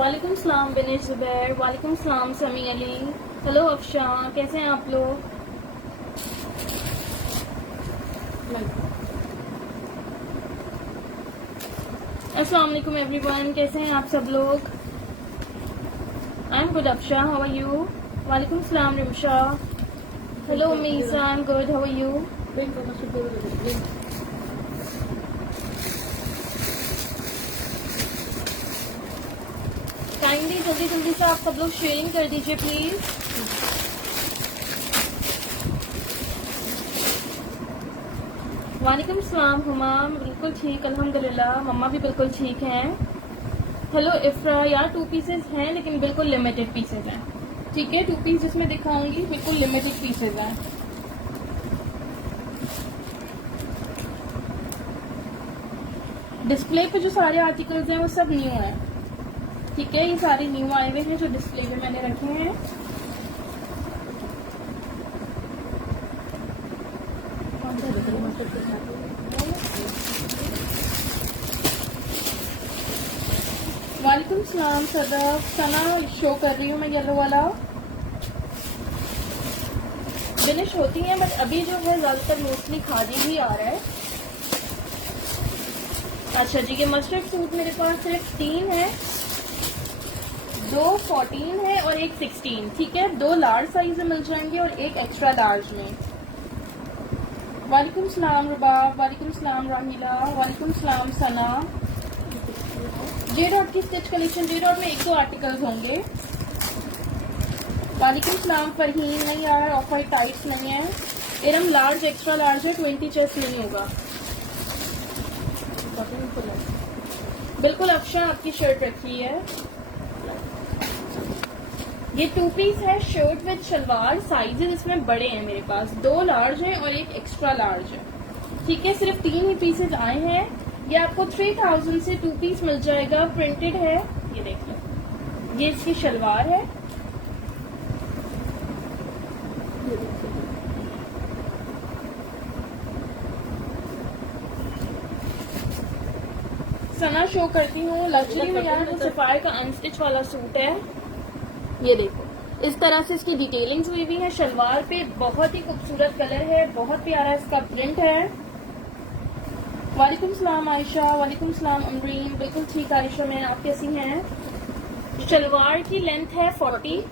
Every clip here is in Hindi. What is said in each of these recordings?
वालेकुम सलाम बिनेश जुबैर, वालेकुम सलाम समी अली, हेलो अफशा, कैसे हैं आप लोग? अस्सलाम वालेकुम एवरीवन, कैसे हैं आप सब लोग? I am good Afsha, how are you? वालेकुम सलाम Rimsha, hello Meesha, I am good, how are you? Kindly जल्दी जल्दी से आप सब लोग शेयरिंग कर दीजिए प्लीज। वालेकुम सलाम हुमाम, बिल्कुल ठीक अल्हम्दुलिल्लाह, मम्मा भी बिल्कुल ठीक हैं। हेलो इफ्रा, यार 2 पीसेज हैं लेकिन बिल्कुल लिमिटेड पीसेज हैं, ठीक है? 2 पीस जिसमें दिखाऊंगी बिल्कुल लिमिटेड पीसेज हैं। डिस्प्ले पे जो सारे आर्टिकल्स हैं वो सब न्यू हैं, ठीक है? ये सारे न्यू आए हुए हैं जो डिस्प्ले पे मैंने रखे हैं। वालेकुम सलाम सदफ, सना शो कर रही हूँ मैं येलो वाला। फिनिश होती है बट अभी जो है ज्यादातर मोस्टली खादी ही आ रहा है। अच्छा जी, ये मस्टर्ड सूट मेरे पास सिर्फ 3 है, 2 14 है और एक 16, ठीक है? 2 लार्ज साइज में मिल जाएंगे और एक एक्स्ट्रा लार्ज में। वालेकुम सलाम रुबाब, वालेकुम सलाम राहिला, वालेकुम सलाम सना। जे डॉट की स्टिच कलेक्शन, जे डॉट में 1-2 आर्टिकल्स होंगे। वालेकुम सलाम फरहीन, नहीं यार ऑफ वाइट टाइट्स नहीं है, एरम लार्ज एक्स्ट्रा लार्ज है, 20 चेस्ट नहीं होगा। बिल्कुल अफशा आपकी शर्ट रखी है। ये 2 पीस है, शर्ट विद शलवार, साइजेस इसमें बड़े हैं मेरे पास, 2 लार्ज हैं और एक एक्स्ट्रा लार्ज है, ठीक है? सिर्फ 3 ही पीसेज आए हैं। ये आपको 3000 से 2 पीस मिल जाएगा, प्रिंटेड है, ये देख लो, ये इसकी शलवार है। सना शो करती हूँ लग्जरी में यार, वो सफाई का अनस्टिच वाला सूट है, ये देखो इस तरह से इसकी डिटेलिंग्स हुई हुई है शलवार पे, बहुत ही खूबसूरत कलर है, बहुत प्यारा इसका प्रिंट है। वालेकुम सलाम आयशा, वालेकुम सलाम अमरीन, बिल्कुल ठीक आयशा, मैं आप कैसी हैं? शलवार की लेंथ है 40,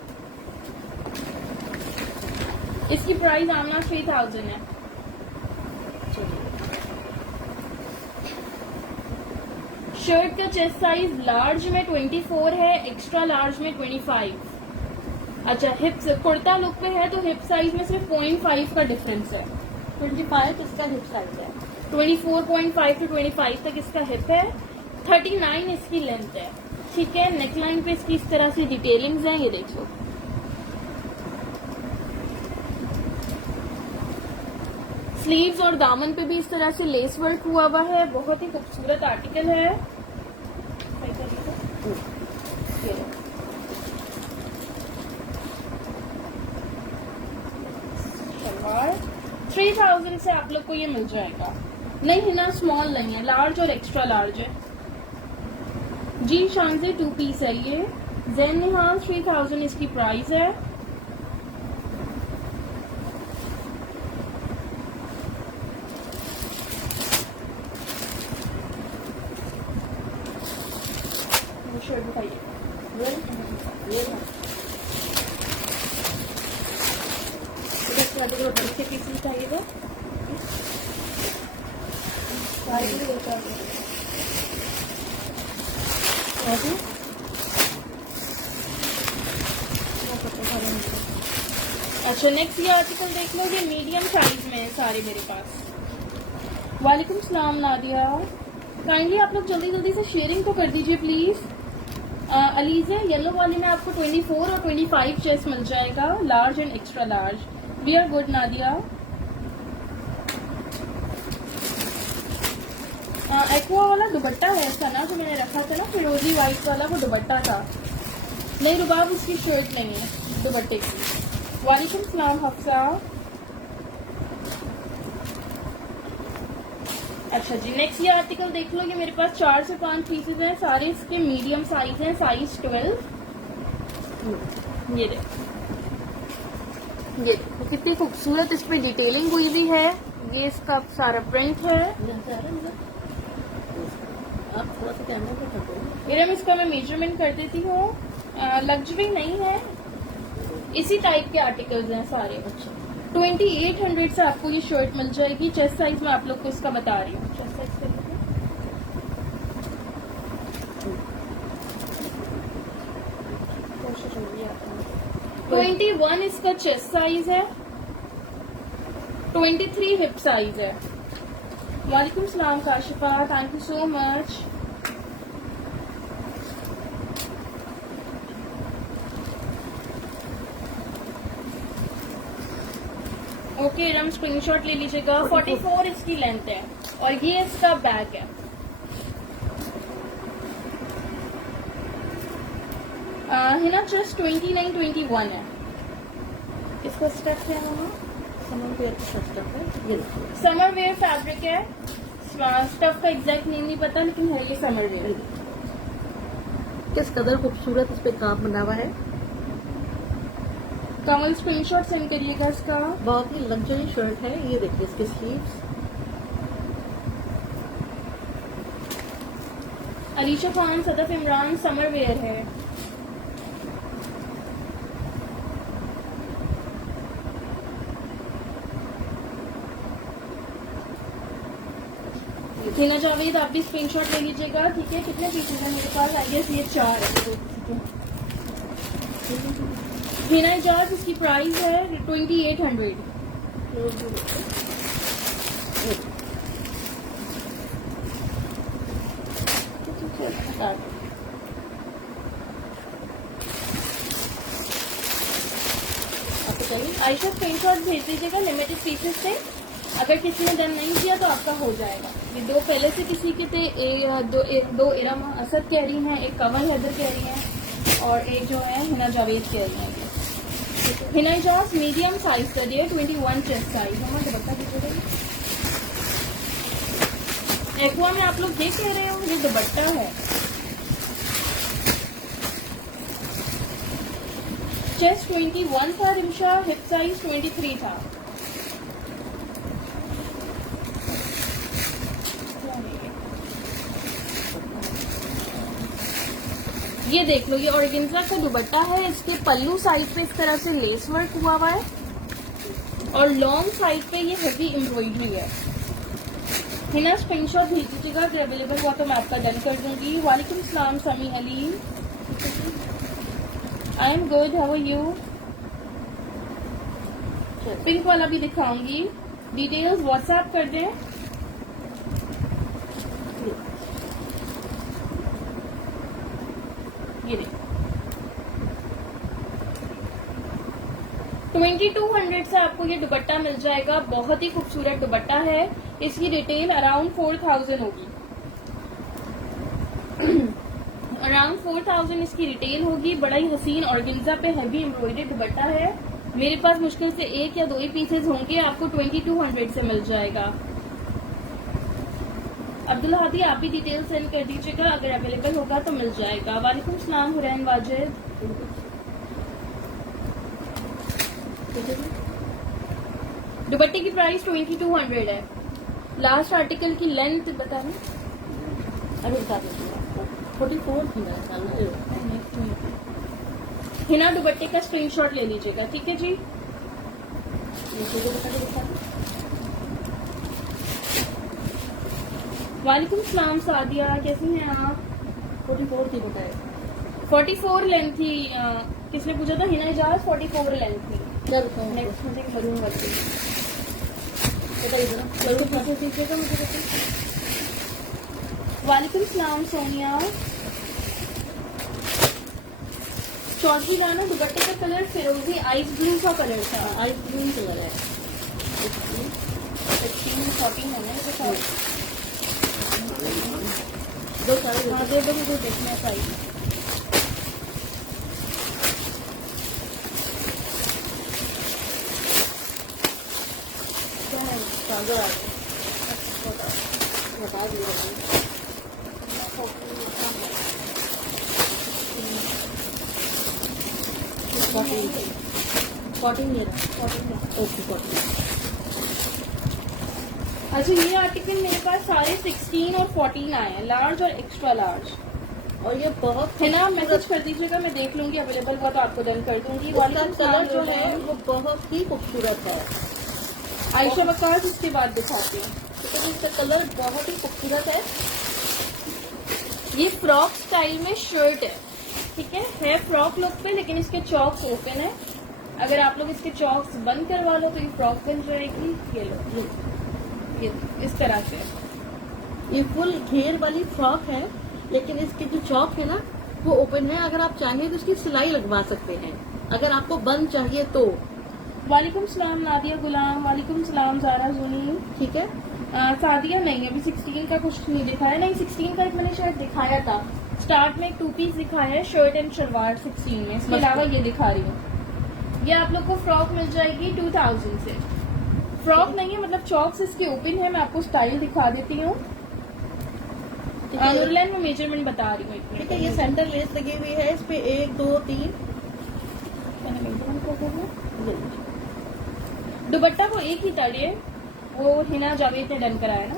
इसकी प्राइस आना 3000 है। शर्ट का चेस्ट साइज लार्ज में 24 है, एक्स्ट्रा लार्ज में 25। अच्छा, हिप्स कुर्ता लुक पे है तो हिप साइज में सिर्फ 0.5 का डिफरेंस है, 25 इसका हिप साइज है, 24.5 to 25 तक इसका हिप है, 39 इसकी लेंथ है, ठीक है? नेकलाइन पे इसकी इस तरह से डिटेलिंग्स हैं, ये देख लो। स्लीव्स और दामन पे भी इस तरह से लेस वर्क हुआ हुआ है, बहुत ही खूबसूरत आर्टिकल है। शलवार 3000 से आप लोग को ये मिल जाएगा। नहीं है ना, स्मॉल नहीं है, लार्ज और एक्स्ट्रा लार्ज है जी। शानजे 2 पीस है ये, जैन निहाल 3000 इसकी प्राइस है। शर्ट दिखाइए, बड़े से पीस दिखाइएगा। अच्छा, नेक्स्ट ये आर्टिकल देख लो, ये मीडियम साइज में है सारे मेरे पास। वालेकुम सलाम नादिया, काइंडली आप लोग जल्दी जल्दी से शेयरिंग तो कर दीजिए प्लीज। अलीज़ा, येलो वाले में आपको 24 और 25 चेस्ट मिल जाएगा, large and extra large. We are good Nadia. Aqua वाला दुपट्टा है ऐसा ना, जो मैंने रखा था ना फिरोजी व्हाइट वाला, वो दुपट्टा था। नहीं रुबाब, उसकी शर्ट नहीं है, दुपट्टे की। वालेकुम सलाम हफ्सा। अच्छा जी, नेक्स्ट ये आर्टिकल देख लो। ये मेरे पास 4 से 5 पीसेज हैं, सारे इसके मीडियम साइज हैं, साइज 12। ये देखो, ये देखो कितनी खूबसूरत इस पे डिटेलिंग हुई हुई है। ये इसका सारा प्रिंट है। आप थोड़ा सा कैमरा पे रखो। इरम इसका मैं मेजरमेंट कर देती हूँ। लग्जरी नहीं है, इसी टाइप के आर्टिकल्स हैं सारे। अच्छा 2800 से आपको ये शर्ट मिल जाएगी। चेस्ट साइज में आप लोग को इसका बता रही हूँ। चेस्ट साइज कर लीजिए। 21 इसका चेस्ट साइज है, 23 हिप साइज है। वालेकुम सलाम Kashifa, thank you so much. Okay Iram, screenshot ले लीजिएगा। 44 इसकी लेंथ है और ये इसका बैक है। है ना, जस्ट 29, 21 है। इसका स्टेप है ना, समर वेयर का स्टफ है। ये देखिए समर वेयर फैब्रिक है। स्टफ का एग्जैक्ट नेम नहीं पता, लेकिन है ये समर वेयर। किस कदर खूबसूरत इस पे काम बना हुआ है। कमल स्क्रीनशॉट सेंड करिएगा इसका। बहुत ही लग्जरी शर्ट है। ये देखिए इसके sleeves. Alisha Khan, Sadaf Imran, summer wear है। हिना जावेद, आप भी स्क्रीनशॉट ले लीजिएगा। ठीक है, कितने पीसेज हैं मेरे पास? आई गेस ये 4 है। हिना इजाज, इसकी प्राइस है 2800। आपको चाहिए? आयशा स्क्रीनशॉट भेज दीजिएगा लिमिटेड पीसेस से। अगर किसी ने डन नहीं किया तो आपका हो जाएगा। ये 2 पहले से किसी के थे। दो इरम असद कह रही हैं, एक कमल हैदर कह रही हैं और एक जो है हिना जावेद कह रही हैं। हिना इजाज मीडियम साइज का दिए, 21 चेस्ट साइज। हम दुपट्टा दीजिएगा। एक्वा में आप लोग ये कह रहे हो, ये दुपट्टा है। चेस्ट 21 था रिमशा, हिप साइज 23 था। ये देख लो, ये ऑर्गेन्जा का दुपट्टा है। इसके पल्लू साइड पे इस तरह से लेस वर्क हुआ हुआ है और लॉन्ग साइड पे ये हेवी एम्ब्रॉयडरी है। हिना स्क्रीनशॉट भेज दीजिएगा, अगर अवेलेबल हुआ तो मैं आपका डन कर दूंगी। वालेकुम सलाम Sami Ali, I am good, how are you. Pink वाला भी दिखाऊंगी, डिटेल्स व्हाट्सएप कर दें। ये देखो 2200 से आपको ये दुपट्टा मिल जाएगा। बहुत ही खूबसूरत दुपट्टा है। इसकी रिटेल अराउंड 4000 होगी। अराउंड 4000 इसकी रिटेल होगी। बड़ा ही हसीन ऑर्गेन्जा पे हैवी एम्ब्रॉयडर्ड दुपट्टा है। मेरे पास मुश्किल से 1 या 2 ही पीसेज होंगे। आपको 2200 से मिल जाएगा। अब्दुल हादी, आप भी डिटेल सेंड कर दीजिएगा, अगर अवेलेबल होगा तो मिल जाएगा। वालेकुम सलाम हुरैन वाजिद। दुपट्टे की प्राइस 2200 है। लास्ट आर्टिकल की लेंथ बता दें। अभी बता देती हूँ आपको। 44 थी मेरा ख्याल में। हिना दुपट्टे का स्क्रीनशॉट ले लीजिएगा, ठीक है जी। वालेकुम सलाम सादिया, कैसी हैं आप? 44 थी बताए। 44 लेंथ थी। किसने पूछा था? हिना इजाज 44 लेंथ थी। क्या बताऊँ? नेक्स्ट मुझे बलून वाली बताइए जरा। बलून दीजिएगा मुझे बताइए। वालेकुम सलाम सोनिया। चौधरी राना, दुपट्टे का कलर फिरोजी आइस ब्लू का कलर था। आइस ब्लू कलर है। 14 है ना ये तो। दो सारे हाँ दे दो मुझे देखना चाहिए। क्या है? सागर आ गया। 14 ये रहा, ओके 14। अच्छा ये आर्टिकल मेरे पास सारे 16 और 14 आए हैं, लार्ज और एक्स्ट्रा लार्ज और ये बहुत है ना। मैसेज कर दीजिएगा, मैं देख लूंगी अवेलेबल हुआ तो आपको डन कर दूंगी। इसका कलर जो है वो बहुत ही खूबसूरत है। आयशा वकास इसके बाद दिखाती हूँ। तो इसका कलर बहुत ही खूबसूरत है। ये फ्रॉक स्टाइल में शर्ट है, ठीक है फ्रॉक लुक पे, लेकिन इसके चॉक्स ओपन है। अगर आप लोग इसके चॉक्स बंद करवा लो तो ये फ्रॉक बन जाएगी। ये लो, ये इस तरह से ये फुल घेर वाली फ्रॉक है, लेकिन इसके जो चौक है ना वो ओपन है। अगर आप चाहें तो इसकी सिलाई लगवा सकते हैं, अगर आपको बंद चाहिए तो। वालेकुम सलाम नादिया गुलाम, वालेकुम सलाम जारा जुनी। ठीक है, सादिया नहीं, अभी 16 का कुछ नहीं दिखाया। नहीं 16 का एक मैंने शायद दिखाया था, स्टार्ट में एक 2 पीस दिखाया है शर्ट एंड शलवार 16 में। इसके अलावा ये दिखा रही हूँ। ये आप लोग को फ्रॉक मिल जाएगी 2000 से। फ्रॉक नहीं है, मतलब चॉक्स इसके ओपन है। मैं आपको स्टाइल दिखा देती हूँ। नुरलैन में मेजरमेंट बता रही हूँ। ठीक है, ये सेंटर लेस लगी हुई है, इस पे 1 2 3 दुपट्टा को एक ही तड़िए, वो हिना जावेद ने डन कराया ना।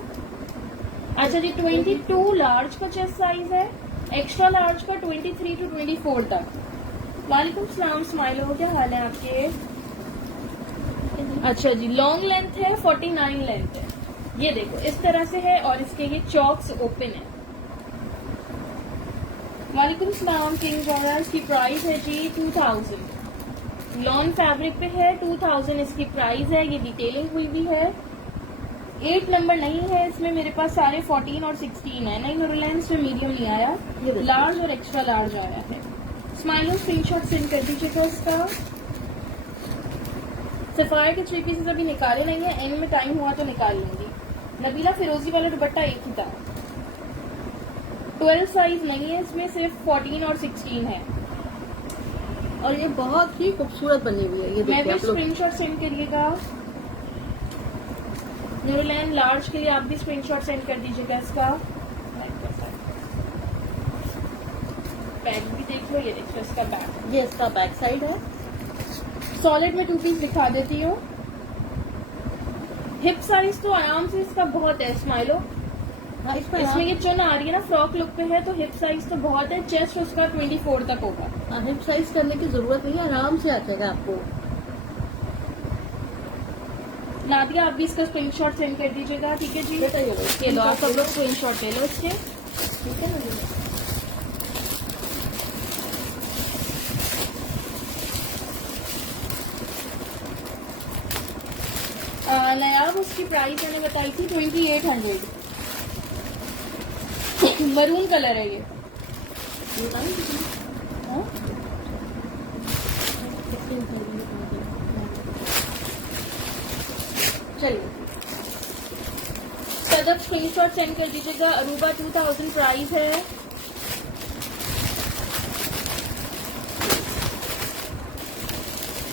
अच्छा जी 22 लार्ज का चेस्ट साइज है, एक्स्ट्रा लार्ज का 23 to 24 तक। वालेकुम सलाम स्माइलो, क्या हाल है आपके। अच्छा जी लॉन्ग लेंथ है, 49 लेंथ है। ये देखो इस तरह से है और इसके ये चॉक्स ओपन है। वालेकुम सलाम किंग जोरा, इसकी प्राइस है जी 2000। लॉन फैब्रिक पे है, 2000 इसकी प्राइस है। ये डिटेलिंग हुई भी है। 8 नंबर नहीं है इसमें, मेरे पास सारे 14 और 16 है। नहीं नुरलैन इसमें मीडियम नहीं आया, लार्ज और एक्स्ट्रा लार्ज आया है। स्माइलो स्क्रीनशॉट सेंड कर दीजिएगा इसका। सफायर के 3 पीसेस अभी निकाले नहीं है, एंड में टाइम हुआ तो निकाल लूंगी। नबीला फिरोजी वाला दुपट्टा एक ही था। 12 साइज नहीं है इसमें, सिर्फ 14 और 16 है। और ये बहुत ही खूबसूरत बनी हुई है। ये मैं देखिए भी आप लोग, स्क्रीनशॉट सेंड करिएगा। न्यूरलैंड लार्ज के लिए आप भी स्क्रीनशॉट सेंड कर दीजिएगा इसका। बैग भी देख लो, ये देख लो इसका बैग। ये इसका बैक साइड है। सॉलिड में 2 पीस दिखा देती हूँ। हिप साइज तो आराम से इसका बहुत है स्माइलो। हाँ, इसमें ये चुन आ रही है ना, फ्रॉक लुक पे है तो हिप साइज तो बहुत है। चेस्ट उसका 24 तक होगा। हिप साइज करने की जरूरत नहीं है, आराम से आ जाएगा आपको। नादिया आप भी इसका स्क्रीनशॉट सेंड कर दीजिएगा, ठीक है जी। ये लो आप सब लोग स्क्रीनशॉट ले लो इसके, ठीक है ना। नयाब उसकी प्राइस मैंने बताई थी 2800। मरून कलर है ये। हाँ? चलिए तब स्क्रीनशॉट सेंड कर दीजिएगा। अरूबा 2000 प्राइस है।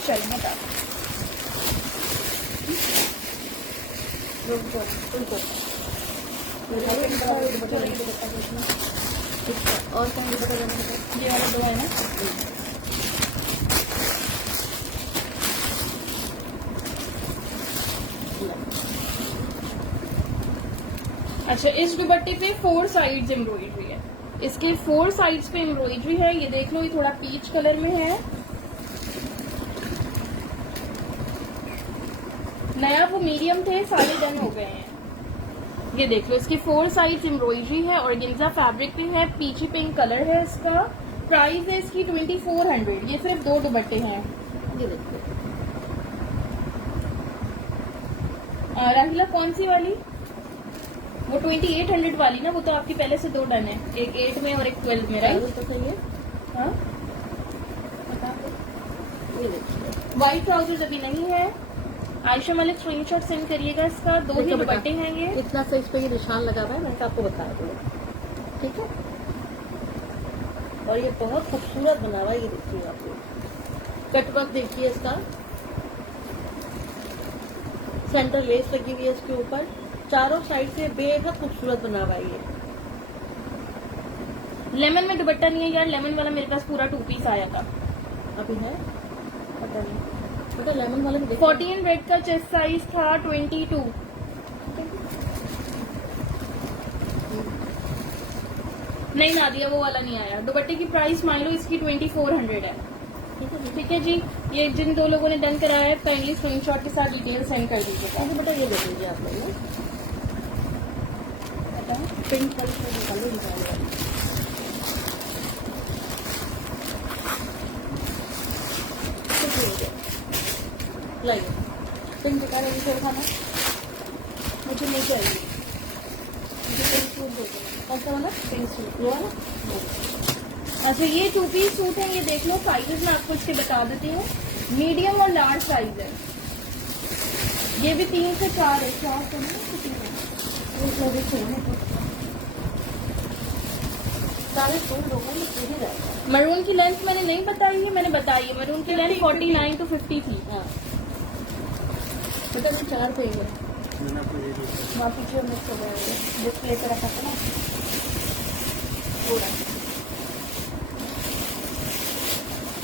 चलिए बता और कहीं बता ये वाला 2 है ना। अच्छा इस दुपट्टे पे 4 साइड्स एम्ब्रॉयडरी है। इसके 4 साइड्स पे एम्ब्रॉयडरी है। ये देख लो, ये थोड़ा पीच कलर में है। नया वो मीडियम थे, सारे डन हो गए हैं। ये देख लो, इसके 4 साइड्स एम्ब्रॉयडरी है और गेंजा फैब्रिक पे है। पीची पिंक कलर है इसका। प्राइस है इसकी 2400। ये सिर्फ 2 दुपट्टे हैं। ये देखिए, राहिला कौन सी वाली, वो 2800 वाली ना, वो तो आपकी पहले से 2 डन है, एक 8 में और एक 12 में, राइट। तो सही है। हाँ ये देखिए, व्हाइट ट्राउजर्स अभी नहीं है। आयशा मलिक स्क्रीनशॉट सेंड करिएगा इसका। 2 ही देखो बेटा, दुपट्टे हैं ये। इतना सा इस पे ये निशान लगा हुआ है, मैंने आपको बताया था, ठीक है। और ये बहुत खूबसूरत बना हुआ है। ये देखिए आप लोग, कटवर्क देखिए इसका, सेंटर लेस लगी हुई है इसके ऊपर, चारों साइड से बेहद खूबसूरत बना हुआ है ये। लेमन में दुपट्टा नहीं है यार, लेमन वाला मेरे पास पूरा 2 पीस आया था। अभी है पता नहीं, बेटा लेमन वाले में देखो। 14 रेड का चेस्ट साइज था 22। नहीं नादिया वो वाला नहीं आया। दुपट्टे की प्राइस मान लो इसकी 2400 है। ठीक है, ठीक है जी, ये जिन 2 लोगों ने डन कराया है काइंडली स्क्रीनशॉट के साथ डिटेल सेंड कर दीजिएगा। ठीक है बेटा, ये देख लीजिए आप लोग ना, पिंक वाली से निकालो वाली। लाइए पिंक दिखा रहे हैं खाना, मुझे नहीं चाहिए। मुझे पिंक सूट दे दो। कौन सा वाला? पिंक सूट, वो वाला। अच्छा ये 2 पीस सूट है, ये देख लो। साइजेस मैं आपको इसके बता देती हूँ। मीडियम और लार्ज साइज है। ये भी 3 से 4 है। 4 तो नहीं, 3 है। सारे सूट लोगों में सीधे जाएगा। मरून की लेंथ मैंने नहीं बताई है, मैंने बताई है। मरून की लेंथ 49 to 50 थी। हाँ बेटा, ये 4 पे है। वहाँ पीछे मिक्स हो गया है, डिस्प्ले पे रखा था ना पूरा।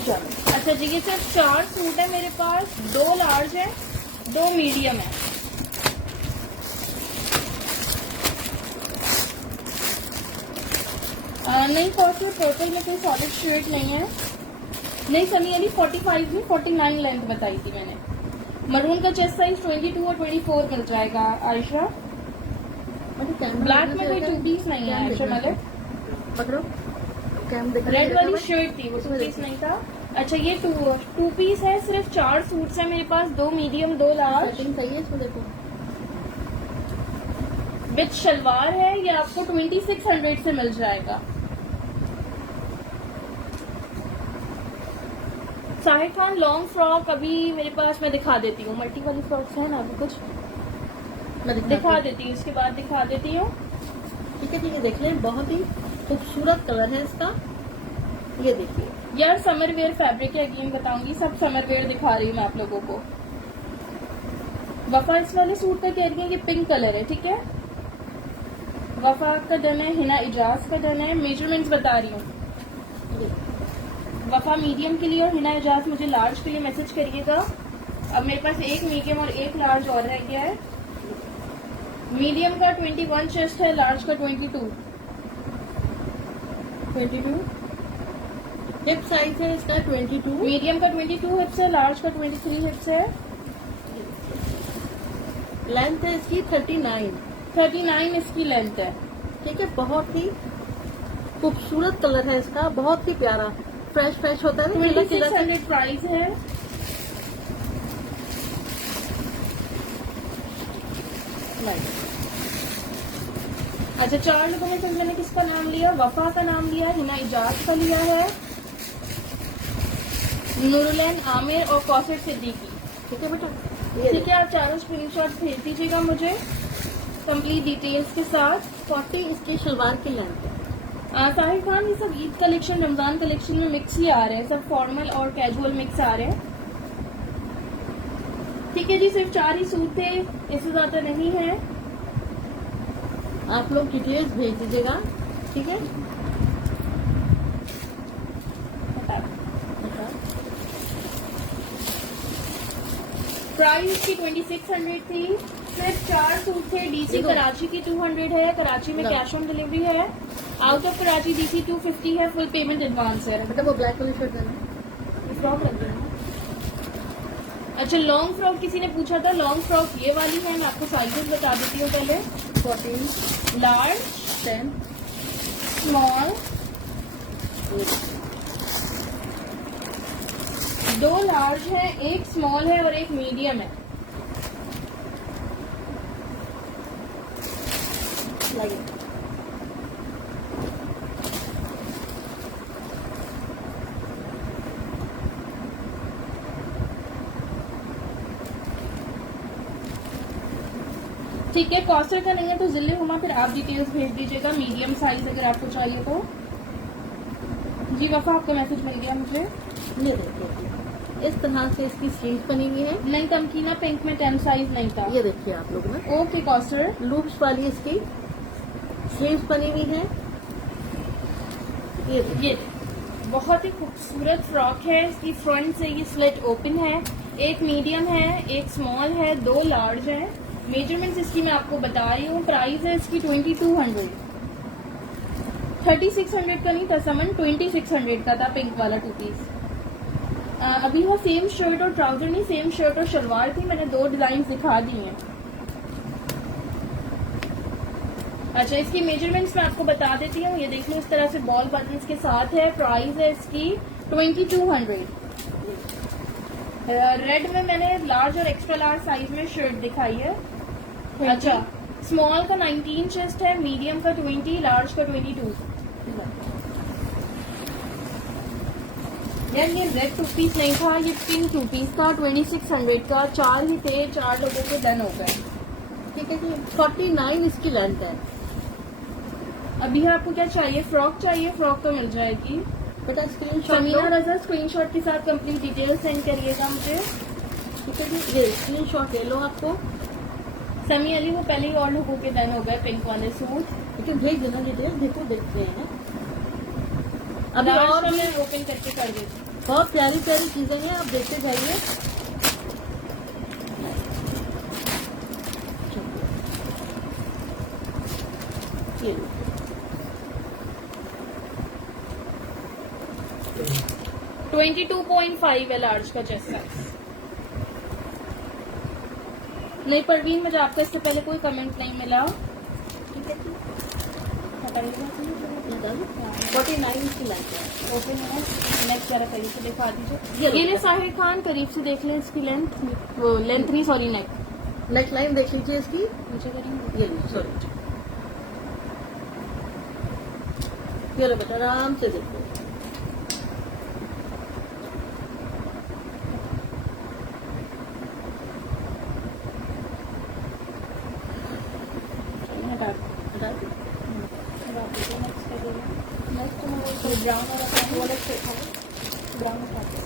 चलो अच्छा जी, ये सिर्फ 4 सूट है मेरे पास। 2 लार्ज है, 2 मीडियम है। नहीं कॉस्टली पर्पल में कोई सॉलिड शेड नहीं है। नहीं सनी अली 45 नहीं 49 लेंथ बताई थी मैंने। मरून का चेस्ट साइज 22 और 24 मिल जाएगा आयशा। ब्लैक में कोई 2 पीस नहीं है आयशा मलिक। पकड़ो, कैम देख। रेड वाली शर्ट थी, वो 2 पीस नहीं था। अच्छा ये 2 पीस है। सिर्फ 4 सूट्स है मेरे पास, 2 मीडियम 2 लार्ज। सेटिंग सही है इसमें, देखो। विद शलवार है, ये आपको 2600 से मिल जाएगा। साहिर खान लॉन्ग फ्रॉक अभी मेरे पास मैं दिखा देती हूँ। मल्टी वाली फ्रॉक्स है ना अभी कुछ, मैं दिखा देती हूँ, इसके बाद दिखा देती हूँ। ठीक है, ठीक है, देख लें। बहुत ही खूबसूरत कलर है इसका, ये देखिए। यार समर वेयर फैब्रिक है, अगेन बताऊंगी। सब समर वेयर दिखा रही हूँ मैं आप लोगों को। वफा इस वाले सूट का कह रही है कि पिंक कलर है। ठीक है, वफा का डन है, हिना इजाज का डन है। मेजरमेंट्स बता रही हूँ। वफा मीडियम के लिए और हिना इजाज मुझे लार्ज के लिए मैसेज करिएगा। अब मेरे पास 1 मीडियम और 1 लार्ज और रह गया है। मीडियम का 21 चेस्ट है, लार्ज का 22। हिप साइज है इसका 22। मीडियम का 22 हिप्स है, लार्ज का 23 हिप्स है। लेंथ है इसकी 39 इसकी लेंथ है। ठीक है, बहुत ही खूबसूरत कलर है इसका, बहुत ही प्यारा। फ्रेश होता है ना, 2600 प्राइस है। अच्छा 4 लोगों में फिर मैंने किसका नाम लिया? वफा का नाम लिया, हिना इजाज का लिया है, नूरुलैन आमिर और कौसर सिद्दीकी। ठीक है बेटा, ठीक है, आप चारों स्क्रीनशॉट भेज दीजिएगा मुझे कंप्लीट डिटेल्स के साथ। 40 इसकी शलवार की लेंथ है। साहिर खान ये सब ईद कलेक्शन रमजान कलेक्शन में मिक्स ही आ रहे हैं, सब फॉर्मल और कैजुअल मिक्स आ रहे हैं। ठीक है जी, सिर्फ 4 ही सूट थे, इससे ज्यादा नहीं है। आप लोग डिटेल्स भेज दीजिएगा। ठीक है, प्राइस की 2600 थी। सिर्फ 4 सूट थे। डीसी कराची की 200 है, कराची में कैश ऑन डिलीवरी है। आउट ऑफ कराची डीसी 250 है, फुल पेमेंट एडवांस है। बेटा वो ब्लैक वाली शर्ट देना। फ्रॉक रख देना। अच्छा लॉन्ग फ्रॉक किसी ने पूछा था, लॉन्ग फ्रॉक ये वाली है, मैं आपको साइजेस बता देती हूँ पहले। 14, लार्ज, 10, स्मॉल, 2 लार्ज है, 1 स्मॉल है और 1 मीडियम है। लाइए। ठीक है, कॉस्टर का नहीं है तो जिले हुमा फिर आप डिटेल्स भेज दीजिएगा, मीडियम साइज अगर आपको चाहिए तो। जी वफा आपका मैसेज मिल गया मुझे। ये देखिए, इस तरह से इसकी स्लीव बनी हुई है। नहीं तमकीना पिंक में 10 साइज नहीं था। ये देखिए आप लोग ना, ओके कॉस्टर। लूप्स वाली इसकी स्लीव्स बनी हुई है। ये देखिए, ये बहुत ही खूबसूरत फ्रॉक है। इसकी फ्रंट से ये स्लिट ओपन है, एक मीडियम है, एक स्मॉल है, 2 लार्ज है। मेजरमेंट्स इसकी मैं आपको बता रही हूँ। प्राइस है इसकी 2200, 3600 का नहीं था समन, 2600 का था पिंक वाला 2 पीस। अभी वो सेम शर्ट और ट्राउजर नहीं, सेम शर्ट और शलवार थी, मैंने 2 डिजाइन दिखा दी हैं। अच्छा, इसकी मेजरमेंट्स मैं आपको बता देती हूँ। ये देख लो, इस तरह से बॉल बटन्स के साथ है। प्राइस है इसकी 2200। रेड में मैंने लार्ज और एक्स्ट्रा लार्ज साइज में शर्ट दिखाई है। अच्छा, स्मॉल का 19 चेस्ट है, मीडियम का 20, लार्ज का 22। यार ये रेड 2 पीस नहीं था, ये पिंक 2 पीस था 2600 का। 4 ही थे, 4 लोगों के डन हो गए। ठीक है जी। 49 इसकी लेंथ है। अभी आपको क्या चाहिए? फ्रॉक चाहिए? फ्रॉक तो मिल जाएगी। बेटा स्क्रीनशॉट समीना लो। रजा स्क्रीनशॉट के साथ कंप्लीट डिटेल सेंड करिएगा मुझे। ठीक है जी, ये स्क्रीनशॉट ले लो आपको। समी अली वो पहले ही और लोगों के डन हो गए पिंक वाले सूट। लेकिन भेज देना डिटेल, देखो देखते हैं। अभी लार्ज और का भी मैं ओपन करके कर देती हूँ। बहुत प्यारी प्यारी चीजें हैं, आप देखते जाइए। ये लो। 22.5 है लार्ज का चेस्ट साइज। नहीं परवीन, मुझे आपका इससे पहले कोई कमेंट नहीं मिला। ठीक है जी। हटाइएगा। 49 इसकी लेंथ है। ओपन है, नेक्स्ट जरा करीब से दिखा दीजिए। ये लो। ये ले साहिर खान, करीब से देख लें इसकी लेंथ, वो लेंथ नहीं सॉरी नेक। नेक लाइन देख लीजिए इसकी। नीचे करेंगे। ये लो, सॉरी। ये लो बेटा, आराम से देखो। हटा दो। हटा दो। अब आप देखो नेक्स्ट कर देना। नेक्स्ट तो मैं वो ब्राउन वाला था, वो अलग से था। ब्राउन उठाते हैं।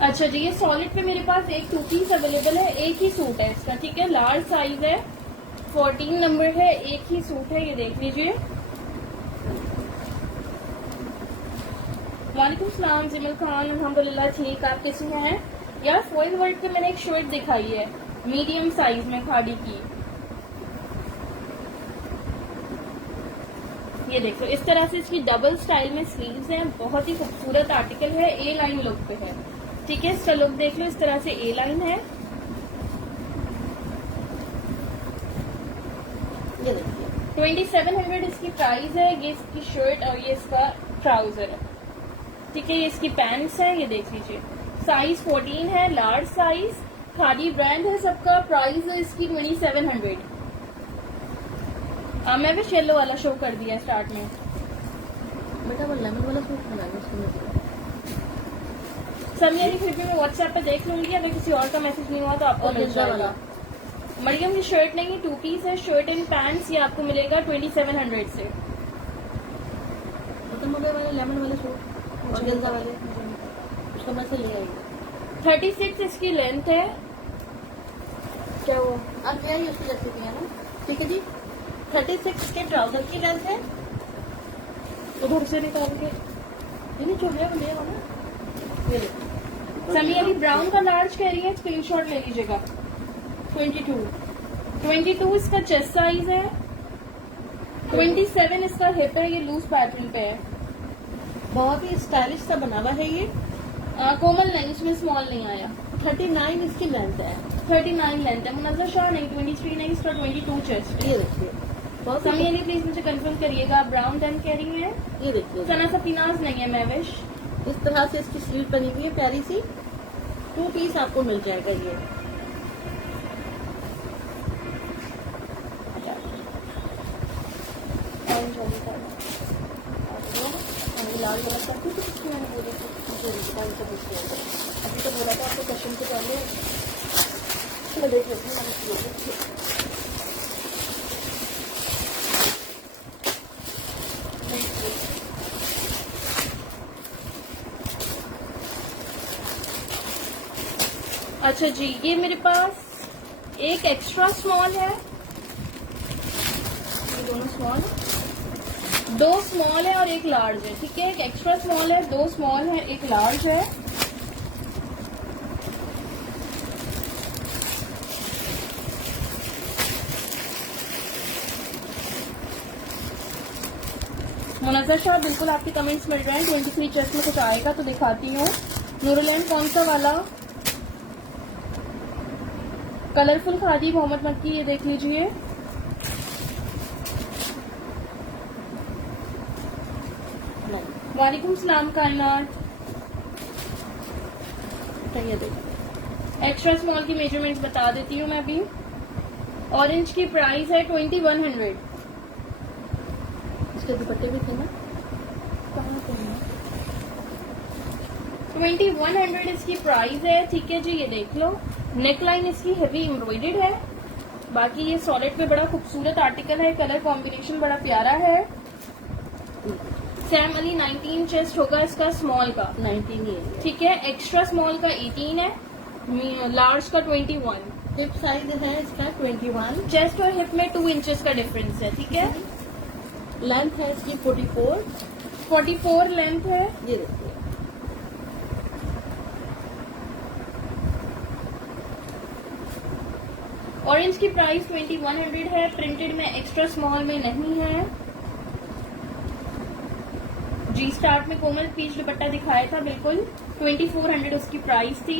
अच्छा जी, ये सॉलिड पे मेरे पास एक 2 पीस अवेलेबल है। एक ही सूट है इसका, ठीक है। लार्ज साइज है, 14 नंबर है, एक ही सूट है। ये देख लीजिए। वालेकुम सलाम जिमल खान, अल्हम्दुलिल्लाह ठीक। आप कैसी हैं? यार फॉइल वर्क पे मैंने एक शर्ट दिखाई है मीडियम साइज में खादी की। ये देखो, इस तरह से इसकी डबल स्टाइल में स्लीव्स हैं। बहुत ही खूबसूरत आर्टिकल है, ए लाइन लुक पे है। ठीक है, इसका लुक देख लो, इस तरह से ए लाइन है। ये देखिए। 2700 इसकी प्राइस है। ये इसकी शर्ट और ये इसका ट्राउजर है। ठीक है, ये इसकी पैंट्स है। ये देख लीजिए, साइज 14 है, लार्ज साइज। खादी ब्रांड है सबका। प्राइस है इसकी 2700। मैं भी येलो वाला शो कर दिया स्टार्ट में। बेटा वो लेमन वाला सूट बना लो उसको। समी अली फिर भी मैं व्हाट्सएप पे देख लूंगी, अगर किसी और का मैसेज नहीं हुआ तो आपको और मिल दूसरा जाएगा। वाला मरियम, ये शर्ट नहीं, 2 पीस है, शर्ट एंड पैंट्स। ये आपको मिलेगा 2700 से। खत्म हो गए वाले लेमन वाले सूट और गेंजा वाले, उसको मैं से ले आएगी। 36 इसकी लेंथ है। क्या हुआ? आप ले आइए, उसकी जैसी भी है ना। ठीक है जी। 36 के ट्राउजर की लेंथ है। उधर से निकाल के। यानी जो है वो ले आओ ना। ये देखो। समी अली ब्राउन का लार्ज कह रही है, स्क्रीनशॉट ले लीजिएगा। 22 इसका चेस्ट साइज है। 27 इसका हिप है। ये लूज पैटर्न पे है। बहुत ही स्टाइलिश सा बना हुआ है ये। कोमल नहीं, इसमें स्मॉल नहीं आया। 39 इसकी लेंथ है। 39 लेंथ है। मुनज़्ज़र शाह नहीं, 23 नहीं, इसका 22 चेस्ट है। ये देखिए, बहुत समी ही। अली प्लीज मुझे कंफर्म करिएगा, ब्राउन टन कह रही है। ये देखिए, सना सफीनाज नहीं है, मैविश। इस तरह से इसकी स्लीव बनी हुई है प्यारी सी। 2 पीस आपको मिल जाएगा ये। ऑरेंज वाली का लाल वाला का कुछ मैंने बोला था। अभी तो बोला था आपको क्वेश्चन से पहले। मैं देख लेती हूँ, मैंने किया। अच्छा जी, ये मेरे पास एक एक्स्ट्रा स्मॉल है। ये दोनों स्मॉल है। दो स्मॉल है और एक लार्ज है, ठीक है। एक एक्स्ट्रा स्मॉल है, दो स्मॉल है, एक लार्ज है। मुनज़्ज़र शाह, बिल्कुल आपके कमेंट्स मिल रहे हैं। 23 चेस्ट में कुछ आएगा तो दिखाती हूँ। नूरलैंड कौन सा वाला? कलरफुल खादी मोहम्मद मक्की, ये देख लीजिए। वालेकुम सलाम कायनात। ये देखो, एक्स्ट्रा स्मॉल की मेजरमेंट बता देती हूँ मैं अभी। ऑरेंज की प्राइस है 2100। इसके दुपट्टे भी थे ना? 2100 इसकी प्राइस है, ठीक है जी। ये देख लो, नेक लाइन इसकी हेवी एम्ब्रॉयडर्ड है। बाकी ये सॉलिड पे बड़ा खूबसूरत आर्टिकल है, कलर कॉम्बिनेशन बड़ा प्यारा है। सैम अली 19 चेस्ट होगा इसका स्मॉल का, 19 ही है। ठीक है। एक्स्ट्रा स्मॉल का 18 है, लार्ज का 21। हिप साइज है इसका 21। चेस्ट और हिप में 2 इंचेस का डिफरेंस है, ठीक है। लेंथ है इसकी 44। 44 लेंथ है। ये देखिए, ऑरेंज की प्राइस 2100 है। प्रिंटेड में एक्स्ट्रा स्मॉल में नहीं है। जी स्टार्ट में कोमल पीच दुपट्टा दिखाया था, बिल्कुल 2400 उसकी प्राइस थी।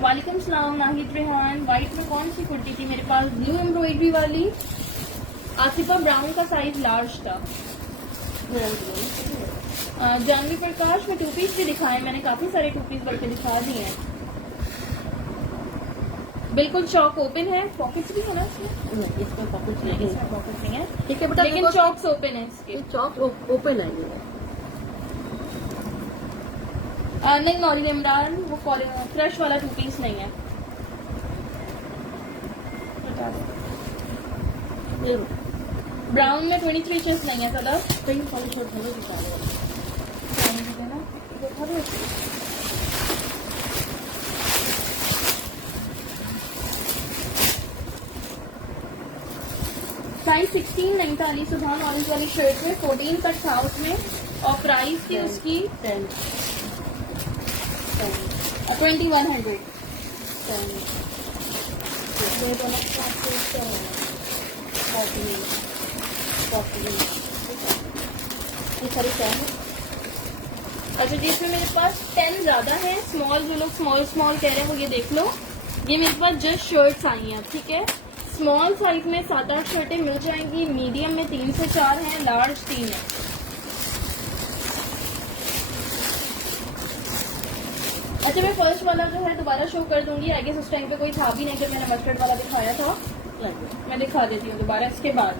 वालेकुम सलाम नाहिद रेहान। व्हाइट में कौन सी कुर्ती थी मेरे पास? ब्लू एम्ब्रॉयडरी वाली। आसिफा ब्राउन का साइज लार्ज था। जानवी प्रकाश में 2 पीस भी दिखाए मैंने, काफी सारे 2 पीस बल्कि दिखा दिए हैं। बिल्कुल चौक ओपन है, पॉकेट्स भी है ना इसमें? नहीं, इसमें पॉकेट नहीं, नहीं इसमें है। पॉकेट्स नहीं है, ठीक है बेटा, लेकिन देखो, चौक्स ओपन है इसके। ये चौक ओपन है ये। नहीं नॉरिल इमरान, वो फ्रेश वाला 2 पीस नहीं है। ये ब्राउन में 23 चेस्ट नहीं है सदा। पिंक वाली शर्ट है दिखा रहे साइज 16 नहीं था अली सुभान ऑरेंज वाली शर्ट में, 14 कट था उसमें और प्राइस थी उसकी 2100। अच्छा जी, इसमें मेरे पास 10 ज्यादा है। स्मॉल जो लोग स्मॉल स्मॉल कह रहे हैं वो ये देख लो, ये मेरे पास जस्ट शर्ट्स आई हैं, ठीक है। स्मॉल साइज में 7-8 शर्टें मिल जाएंगी, मीडियम में 3 से 4 हैं, लार्ज 3 है। अच्छा मैं फर्स्ट वाला जो है दोबारा शो कर दूंगी, आई गेस उस टाइम पे कोई था भी नहीं जब मैंने मस्टर्ड वाला दिखाया था। मैं दिखा देती हूँ दोबारा इसके बाद।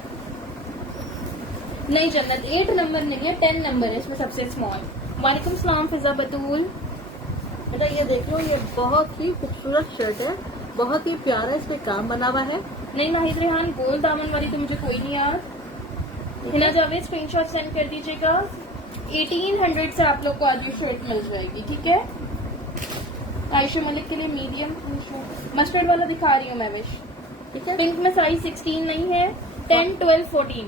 नहीं जन्नत 8 नंबर नहीं है, 10 नंबर है इसमें सबसे स्मॉल। वालेकुम सलाम फिजा बतूल। बेटा ये देख लो, ये बहुत ही खूबसूरत शर्ट है, बहुत ही प्यारा इस पे काम बना हुआ है। नहीं नाहिद रेहान, गोल दामन वाली तो मुझे कोई नहीं याद। हिना जावेद स्क्रीनशॉट सेंड कर दीजिएगा। 1800 से आप लोग को आज ये शर्ट मिल जाएगी, ठीक है। आयशा मलिक के लिए मीडियम मस्टर्ड वाला दिखा रही हूँ मैं विश, ठीक है। पिंक में साइज 16 नहीं है, 10, 12, 14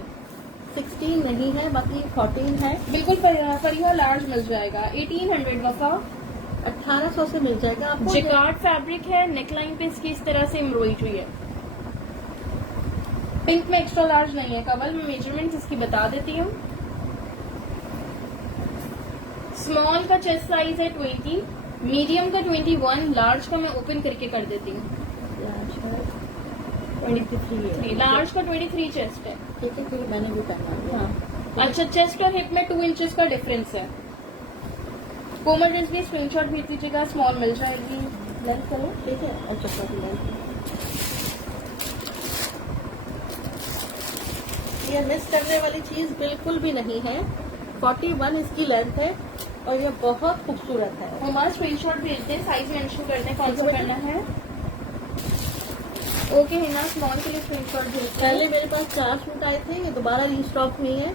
16 नहीं है, बाकी 14 है। बिल्कुल फरीहा लार्ज मिल जाएगा। 1800 वफा 1800 से मिल जाएगा आपको। जिकार्ड फैब्रिक है, नेकलाइन पे इसकी इस तरह से एम्ब्रॉयडरी है। पिंक में एक्स्ट्रा लार्ज नहीं है। कवल में मेजरमेंट इसकी बता देती हूँ। स्मॉल का चेस्ट साइज है 20, मीडियम का 21, लार्ज का मैं ओपन करके कर देती हूँ। 23 है। लार्ज का 23 चेस्ट है। ठीक है, फिर मैंने भी पहना है। हाँ अच्छा, चेस्ट और हिप में 2 इंचेस का डिफरेंस है। कोमल ड्रेस भी स्क्रीनशॉट भेज दीजिएगा, स्मॉल मिल जाएगी। लेंथ करो, ठीक है। अच्छा सॉरी, ये मिस करने वाली चीज बिल्कुल भी नहीं है। 41 इसकी लेंथ है और ये बहुत खूबसूरत है। हमारा स्क्रीनशॉट भेजते हैं, साइज मेंशन करते हैं कौन सा करना है। ओके हिना, स्मॉल के लिए स्क्रीनशॉट भेजते पहले हैं। मेरे पास 4 सूट आए थे, ये दोबारा रीस्टॉक हुई है।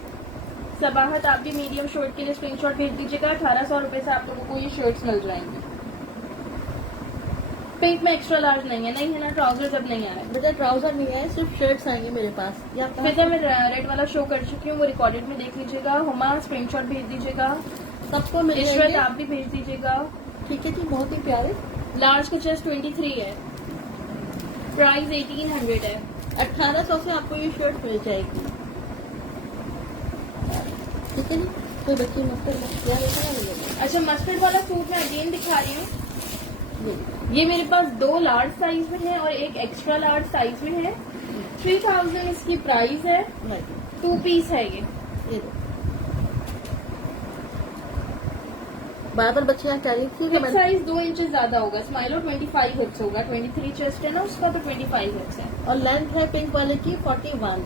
सबाहत आप भी मीडियम शर्ट के लिए स्क्रीनशॉट भेज दीजिएगा। 1800 रुपए से आप लोगों को ये शर्ट्स मिल जाएंगी। पिंक में एक्स्ट्रा लार्ज नहीं है ना, ट्राउजर्स अब नहीं आ रहे। बेटा ट्राउजर नहीं है, सिर्फ शर्ट्स आएंगे मेरे पास। ये आप कहाँ फिर मैं रेड वाला शो कर चुकी हूँ, वो रिकॉर्डेड में देख लीजिएगा। हुमा स्क्रीनशॉट भेज दीजिएगा। सबको मिल ईश्वर जाएंगे। आप भी भेज दीजिएगा। ठीक है जी, बहुत ही प्यारे। लार्ज का चेस्ट 23 है, प्राइस 1800 है। 1800 से आपको ये शर्ट मिल जाएगी। ठीक है जी, कोई बच्ची मस्टर्ड या लेकर ना मिलेगा। अच्छा, मस्टर्ड वाला सूट मैं अगेन दिखा रही हूँ। ये मेरे पास 2 लार्ज साइज में है और एक एक्स्ट्रा लार्ज साइज में है। 3000 इसकी प्राइस है। 2 पीस है ये। दो बार बच्चियां कह रही थी कि हिप मैं साइज 2 इंचेस ज्यादा होगा। स्माइलो 25 हिप्स होगा, 23 चेस्ट है ना उसका, तो 25 हिप्स है। और लेंथ है पिंक वाले की 41।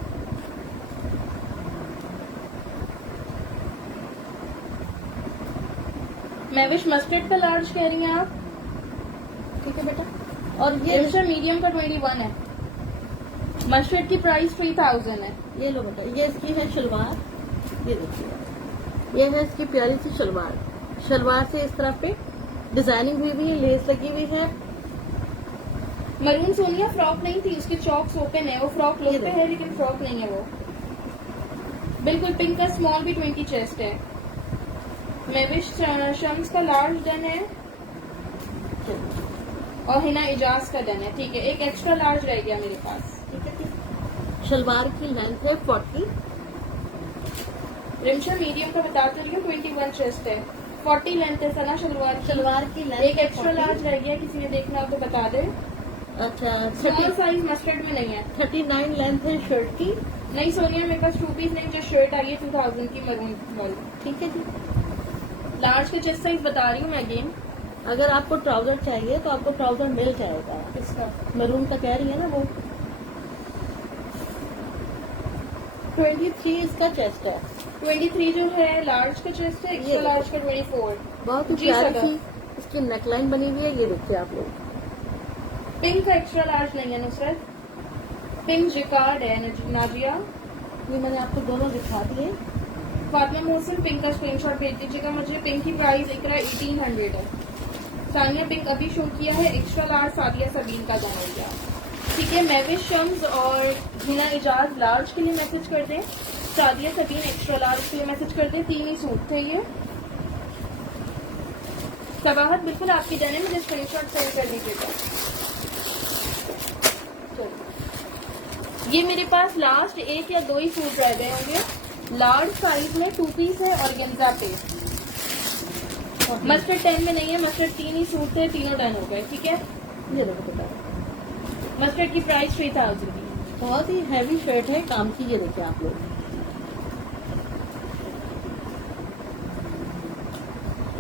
मैविश मस्टर्ड का लार्ज कह रही हैं आप? ठीक है बेटा। और ये ये मीडियम का 21 है। मस्टर्ड की प्राइस 3000 है। ये लो बेटा, ये इसकी है शलवार। ये देखिए, ये है इसकी प्यारी सी शलवार। शलवार से इस तरफ पे डिजाइनिंग हुई है, लेस लगी हुई है। मरून सोनिया फ्रॉक नहीं थी, उसकी चॉक्स ओपन है। वो फ्रॉक ये लुक पे है लेकिन फ्रॉक नहीं है वो। बिल्कुल पिंक का स्मॉल भी 20 चेस्ट है। मैविश शम्स का लार्ज डन है और हिना इजाज का डन है। ठीक है, एक एक्स्ट्रा लार्ज रह गया मेरे पास। ठीक है जी। शलवार की लेंथ है 40। रिमशा मीडियम का बताते रही हूँ, 21 चेस्ट है। 40 लेंथ है सना शलवार की। शलवार की लेंथ एक एक्स्ट्रा लार्ज रह गया, किसी ने देखना हो तो बता दे। अच्छा, स्मॉल साइज मस्टर्ड में नहीं है। 39 लेंथ है शर्ट की। नहीं सोनिया, मेरे पास 2 पीस नहीं, जो शर्ट आई है 2000 की मरून वाली। ठीक है जी। लार्ज का चेस्ट साइज बता रही हूँ मैं अगेन। अगर आपको ट्राउजर चाहिए तो आपको ट्राउजर मिल जाएगा। इसका मरून का कह रही है ना वो। 23 इसका चेस्ट है। 23 जो है लार्ज का चेस्ट है, एक्स्ट्रा ये लार्ज का 24। बहुत ही जी प्यारी सर। सी इसकी नेकलाइन बनी हुई है। ये देखिए आप लोग, पिंक का एक्स्ट्रा लार्ज नहीं है नुसरत। पिंक जिकार्ड है नाजिया। ये मैंने आपको दोनों दिखा दिए। फातिमा मोहसिन पिंक का स्क्रीनशॉट भेज दीजिएगा मुझे। पिंक की प्राइस इकरा 1800 है। सानिया पिंक अभी शो किया है, एक्स्ट्रा लार्ज सादिया सबीन का जाना गया। ठीक है, मैविश शम्स और हिना इजाज लार्ज के लिए मैसेज कर दें, सादिया सबीन एक्स्ट्रा लार्ज के लिए मैसेज कर दें। 3 ही सूट थे ये। सबाहत बिल्कुल आपकी जाने, मुझे स्क्रीनशॉट सेंड कर दीजिएगा। ये मेरे पास लास्ट 1 या 2 ही सूट रह गए होंगे। लार्ज साइज में 2 पीस है और गेंजा पे। मस्टर्ड 10 में नहीं है, मस्टर्ड 3 ही सूट थे, तीनों डन हो गए। ठीक है, ये देखो बेटा, मस्टर्ड की प्राइस 3000 की। बहुत ही हैवी शर्ट है, काम की। ये देखिए आप लोग,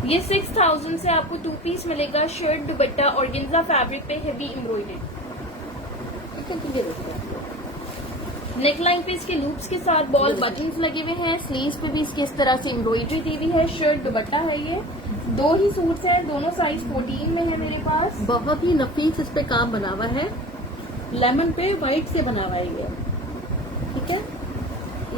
ये 6000 से आपको 2 पीस मिलेगा। शर्ट दुपट्टा और गेंजा फैब्रिक पे हेवी एम्ब्रॉयडरी। ठीक है, ये देखिए आप लोग। नेकलाइन पे इसके लूप्स के साथ बॉल बटन्स लगे हुए हैं। स्लीव्स पे भी इसकी इस तरह से एम्ब्रॉयडरी दी हुई है। शर्ट दुपट्टा है। ये 2 ही सूट्स हैं, दोनों साइज 14 में है मेरे पास। बहुत ही नफीस इस पे काम बना हुआ है। लेमन पे व्हाइट से बना हुआ है ये। ठीक है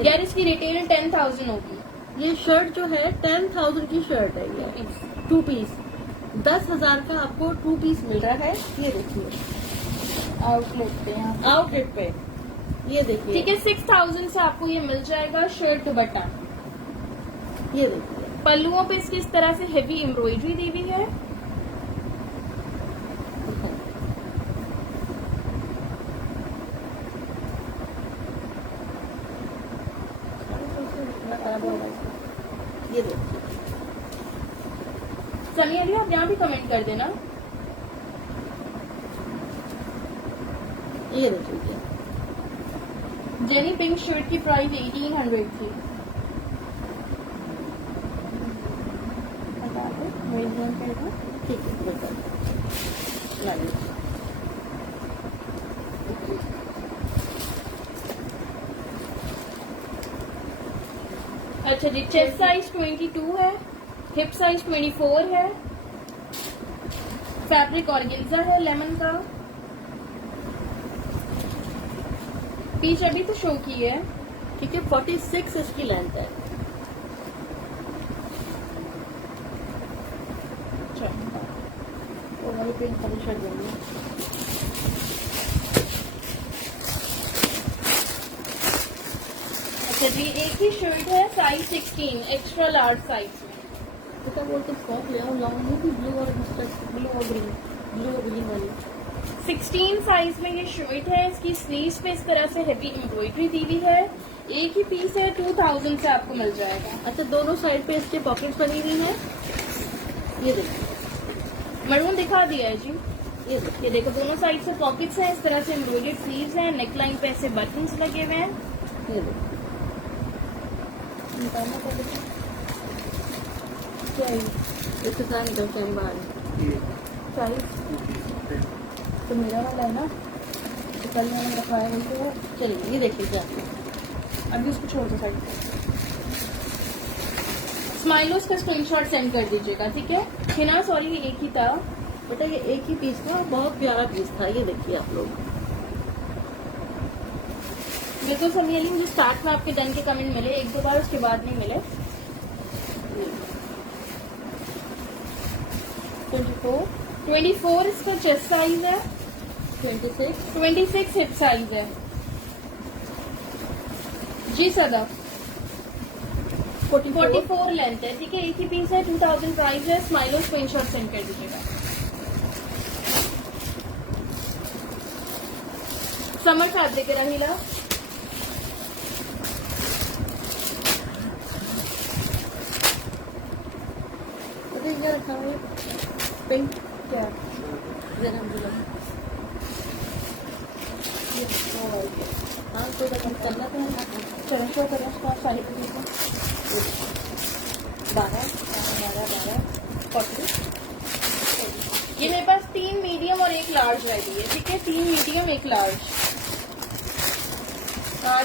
यार इसकी रिटेल 10,000 होगी। ये शर्ट जो है 10,000 की शर्ट है। ये 2 पीस 10,000 का आपको 2 पीस मिल रहा है। ये देखिए आउटलेट पे यहाँ। आउटलेट पे, ये देखिए। ठीक है, 6000 से आपको ये मिल जाएगा शर्ट दुपट्टा। ये देखिए, पल्लुओं पे इसकी इस तरह से हेवी एम्ब्रॉयडरी दी हुई है। ये देखिए। सनी अली आप यहाँ भी कमेंट कर देना। ये देखिए, जेनी पिंक शर्ट की प्राइस 1800 थी। ठीक है बिल्कुल। लाइए। अच्छा जी, चेस्ट साइज 22 है, हिप साइज 24 है, फैब्रिक ऑर्गेन्जा है लेमन का। पीच अभी तो शो की है। ठीक है, 46 इसकी लेंथ है। अच्छा, वो वाली ये पिंक वाली शर्ट देंगे। अच्छा जी, एक ही शर्ट है साइज 16 एक्स्ट्रा लार्ज साइज में। बेटा बोलते फ्रॉक ले आओ, लाऊंगी भी ब्लू और ब्लू और ग्रीन वाली। 16 साइज में ये शर्ट है। इसकी स्लीव्स पे इस तरह से हेवी एम्ब्रॉयडरी दी हुई है। एक ही पीस है, 2000 से आपको मिल जाएगा। अच्छा, दोनों साइड पे इसके पॉकेट्स बनी हुई हैं। ये देखिए, मरून दिखा दिया है जी। ये देखिए, ये देखो, दोनों साइड से पॉकेट्स हैं, इस तरह से एम्ब्रॉयडर्ड स्लीव्स हैं, नेकलाइन पे ऐसे बटन्स लगे हुए हैं। ये देखिए। निकालना पड़ेगा क्या है? इसके साथ निकलते हैं बाहर। साइज तो मेरा वाला है ना, तो कल मैंने रखा है वही तो है। चलिए, ये देखिए क्या अभी उसको छोड़ दो साइड। स्माइलोस का स्क्रीनशॉट सेंड कर दीजिएगा, ठीक है? हिना सॉरी, ये एक ही था। बेटा, ये एक ही पीस था, बहुत प्यारा पीस था। ये देखिए आप लोग। ये तो समझ ली, मुझे स्टार्ट में आपके डन के कमेंट मिले, एक दो बार, उसके बाद नहीं मिले। 24 इसका चेस्ट साइज है, 26 हिप साइज है जी सदा। 44 लेंथ है, ठीक है? एक ही पीस है, 2000 प्राइस है। स्माइलो स्क्रीनशॉट सेंड कर दीजिएगा। समर फैब्रिक है रहीला। ये रखा है पिंक। क्या हाँ, तो करना तो है। चलो शो करें उसको सारी पीस को। 12 40। ये मेरे पास 3 मीडियम और 1 लार्ज रेडी है, ठीक है? 3 मीडियम 1 लार्ज।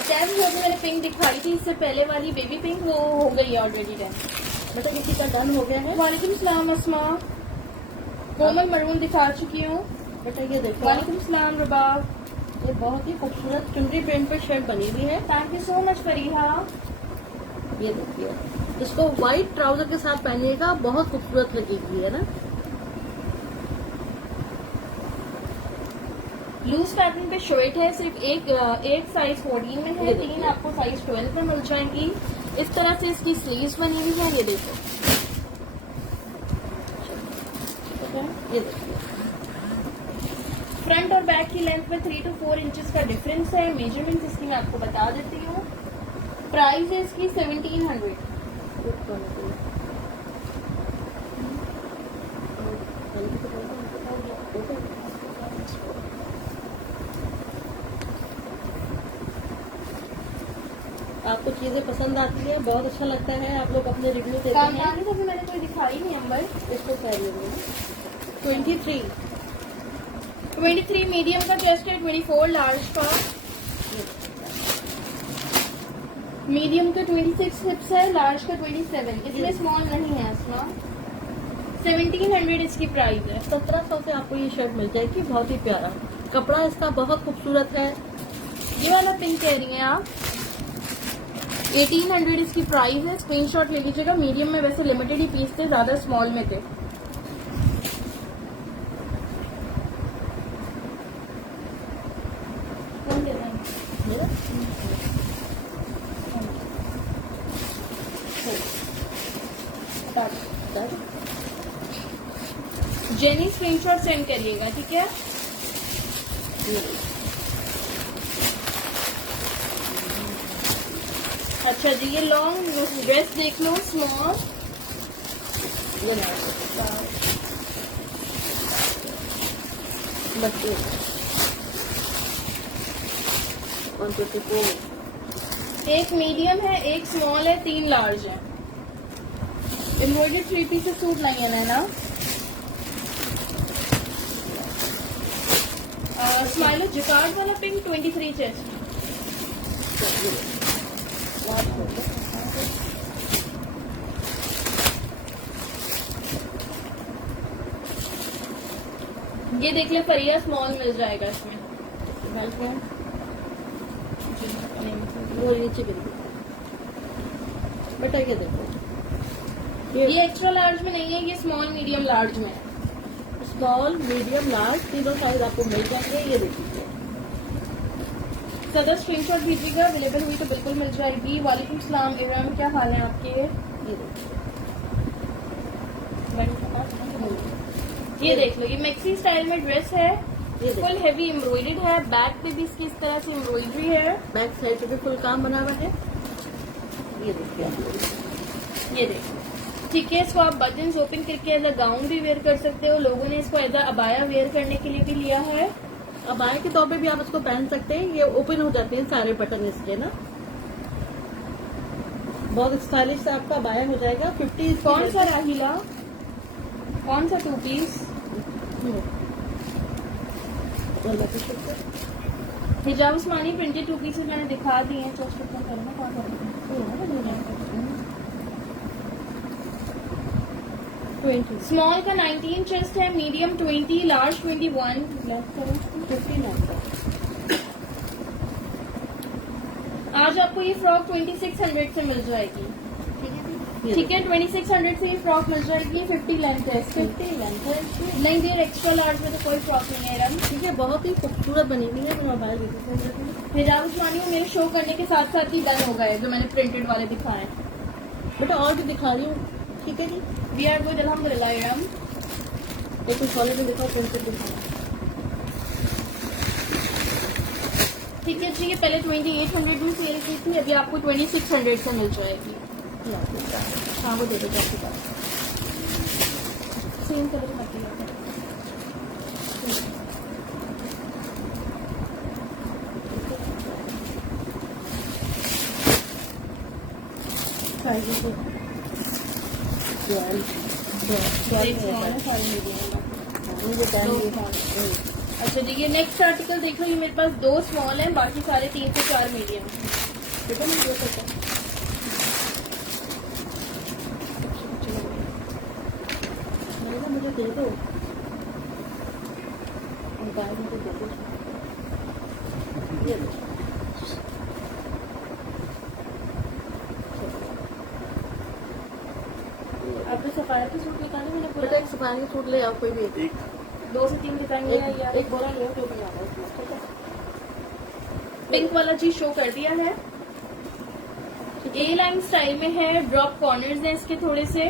टैब जो भी मैंने पिंक दिखाई थी इससे पहले वाली बेबी पिंक, वो हो गई है ऑलरेडी डन। बेटा, किसी का डन हो गया है। वालेकुम सलाम अस्मा। कोमल मरून दिखा चुकी हूँ। बेटा, ये देखो, वालेकुम सलाम रुबाब। ये बहुत ही खूबसूरत चुनरी प्रिंट पे शर्ट बनी हुई है। Thank you so much Fariha. ये देखिए, इसको व्हाइट ट्राउजर के साथ पहनिएगा, बहुत खूबसूरत लगेगी, है ना? लूज पैटर्न पे शर्ट है, सिर्फ एक साइज 14 में है, 3 आपको साइज 12 में मिल जाएंगी। इस तरह से इसकी स्लीव्स बनी हुई है, ये देखो। ये देखिए, फ्रंट और बैक की लेंथ में 3 to 4 इंचेस का डिफरेंस है। मेजरमेंट इसकी मैं आपको बता देती हूँ। प्राइस है इसकी 1700। आपको चीजें पसंद आती है, बहुत अच्छा लगता है, आप लोग अपने रिव्यू देते हैं। कामयाबी तो अभी मैंने कोई दिखाई नहीं नंबर। इसको कह लेंगे 23। 23 मीडियम का चेस्ट है, 24 लार्ज का। मीडियम का 26 हिप्स है, लार्ज का 27। इसमें स्मॉल नहीं है इसमें। 1700 इसकी प्राइस है। 1700 से आपको ये शर्ट मिल जाएगी, बहुत ही प्यारा। कपड़ा इसका बहुत खूबसूरत है। ये वाला पिंक कह रही हैं आप। 1800 इसकी प्राइस है। स्क्रीनशॉट ले लीजिएगा। मीडियम में वैसे लिमिटेड ही पीस थे, ज्यादा स्मॉल में थे। कौन दे रहा है? मेरा जेनी स्क्रीनशॉट सेंड करिएगा, ठीक है? अच्छा जी, ये लॉन्ग ड्रेस देख लो, स्मॉल। एक मीडियम है, एक स्मॉल है, 3 लार्ज है। एम्ब्रॉयडरी 3 पीस सूट नहीं है ना? स्माइलो जिकार्ड वाला पिंक 23 चेस्ट। ये देख ले फरिया, स्मॉल मिल जाएगा इसमें। वो नीचे गिर गई। बेटा, ये देखो, ये एक्स्ट्रा लार्ज में नहीं है, ये स्मॉल मीडियम लार्ज में है। स्मॉल, मीडियम, लार्ज तीनों साइज आपको मिल जाएंगे। ये देखिए, सदर स्क्रीनशॉट दीजिएगा, अवेलेबल हुई तो बिल्कुल मिल जाएगी। वालेकुम सलाम इमरान, क्या हाल है आपके? ये देखिए, ये देख लो, ये मैक्सी स्टाइल में ड्रेस है, ये फुल देखिए, हेवी एम्ब्रॉयडर्ड है, बैक पे भी इसकी इस तरह से एम्ब्रॉयडरी है। बैक साइड पे भी फुल काम बना हुआ है। ये देखिए आप लोग, ये देखो, ठीक है। इसको आप बटन्स ओपन करके एज अ गाउन भी वेयर कर सकते हो। लोगों ने इसको एज अ अबाया वेयर करने के लिए भी लिया है। अब आए के तौर पे भी आप इसको पहन सकते हैं। ये ओपन हो जाते हैं सारे बटन इसके ना, बहुत स्टाइलिश से आपका बाया हो जाएगा। 50 कौन सा राहिला, कौन सा 2 पीस? हिजाब उस्मानी प्रिंटेड 2 पीसेस मैंने दिखा दिए हैं। चेस्ट कितना करना, कौन स्मॉल का 19 चेस्ट है, मीडियम 20, लार्ज 21। 59 का। आज आपको ये फ्रॉक 2600 से मिल जाएगी। ये ठीक है, 2600 से ये फ्रॉक मिल जाएगी। 50 लेंथ है इसकी। 50 लेंथ है इसकी। नहीं देर एक्स्ट्रा लार्ज में तो कोई फ्रॉक नहीं है रंग। ठीक है, बहुत ही खूबसूरत बनी हुई है। मैं मोबाइल हिजाब उस्मानी में मेरे शो करने के साथ साथ ही डन हो गए जो मैंने प्रिंटेड वाले दिखाए हैं। बेटा और भी दिखा रही हूँ, ठीक है जी। वी आर गुड अल्हम्दुलिल्लाह इरम। एक कुछ वाले में दिखाओ, प्रिंटेड दिखाओ। ठीक है जी, ये पहले 2800 में सेल की थी, अभी आपको 2600 से मिल जाएगी। हाँ, वो दे दो आपके पास। सेम कलर में आती है। अच्छा जी, ये नेक्स्ट आर्टिकल देख लो। ये मेरे पास 2 स्मॉल है, बाकी सारे 3 से 4 मीडियम। ठीक है, मैं दो करता हूँ। मुझे दे दो, मोबाइल मुझे दे दो। ये लो। आपने सफाया के सूट निकाले, मैंने बेटा बोला एक सफारी सूट ले आओ, कोई भी 2 से 3 दिखाएंगे या एक बोरा ले आओ, जो भी आता है उसमें, ठीक है। पिंक वाला जी शो कर दिया है। ए लाइन स्टाइल में है, ड्रॉप कॉर्नर्स हैं इसके थोड़े से।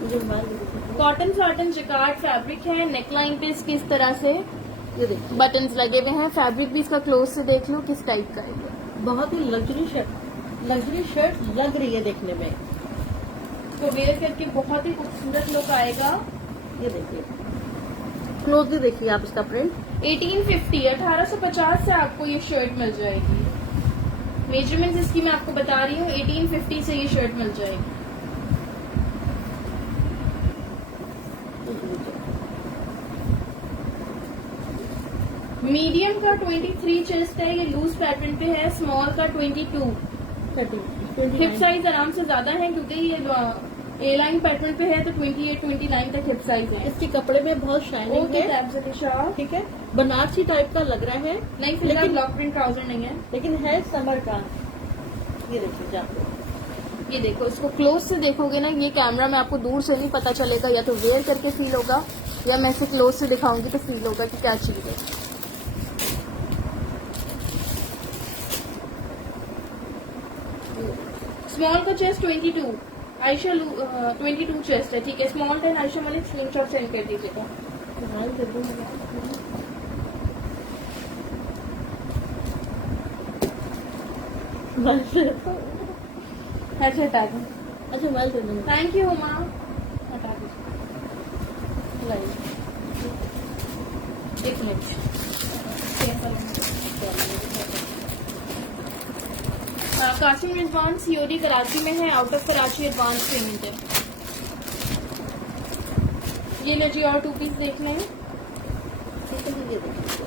मुझे मोबाइल दे दो। कॉटन साटन जिकार्ड फैब्रिक है, नेकलाइन पे इसकी इस तरह से ये देखिए, बटन्स लगे हुए हैं। फैब्रिक भी इसका क्लोज से देख लो किस टाइप का है। बहुत ही लग्जरी शर्ट लग रही है देखने में। तो वेयर करके बहुत ही खूबसूरत लुक आएगा। ये देखिए, क्लोजली देखिए आप इसका प्रिंट। 1850 1850 से आपको ये शर्ट मिल जाएगी। मेजरमेंट इसकी मैं आपको बता रही हूँ, 1850 से ये शर्ट मिल जाएगी। मीडियम का 23 चेस्ट है, ये लूज पैटर्न पे है। स्मॉल का 22। हिप साइज आराम से ज्यादा है क्योंकि ये ए लाइन पैटर्न पे है, तो 28 29 तक हिप साइज है। इसके कपड़े में बहुत शाइनिंग ओके, है, ठीक है। बनारसी टाइप का लग रहा है, नहीं फिर लेकिन ब्लॉक प्रिंट ट्राउजर नहीं है। लेकिन है समर का। ये देखिए जाके, ये देखो, इसको क्लोज से देखोगे ना, ये कैमरा में आपको दूर से नहीं पता चलेगा, या तो वेयर करके फील होगा या मैं इसे क्लोज से दिखाऊंगी तो फील होगा कि क्या चीज है। स्मॉल का चेस्ट 22, आयशा 22 चेस्ट है, ठीक है। स्मॉल 10 आयशा वाले स्क्रीनशॉट सेंड कर दीजिएगा। मोबाइल दे दो। मोबाइल दे दो। अच्छा हटा दो। अच्छा मोबाइल दे दो। थैंक यू हुमा, हटा दीजिए। एक मिनट, कासिम रिजवान सीओडी कराची में है, out of Karachi advance payment है। ये लो जी, और 2 पीस देख लें। ठीक है, ये देखिए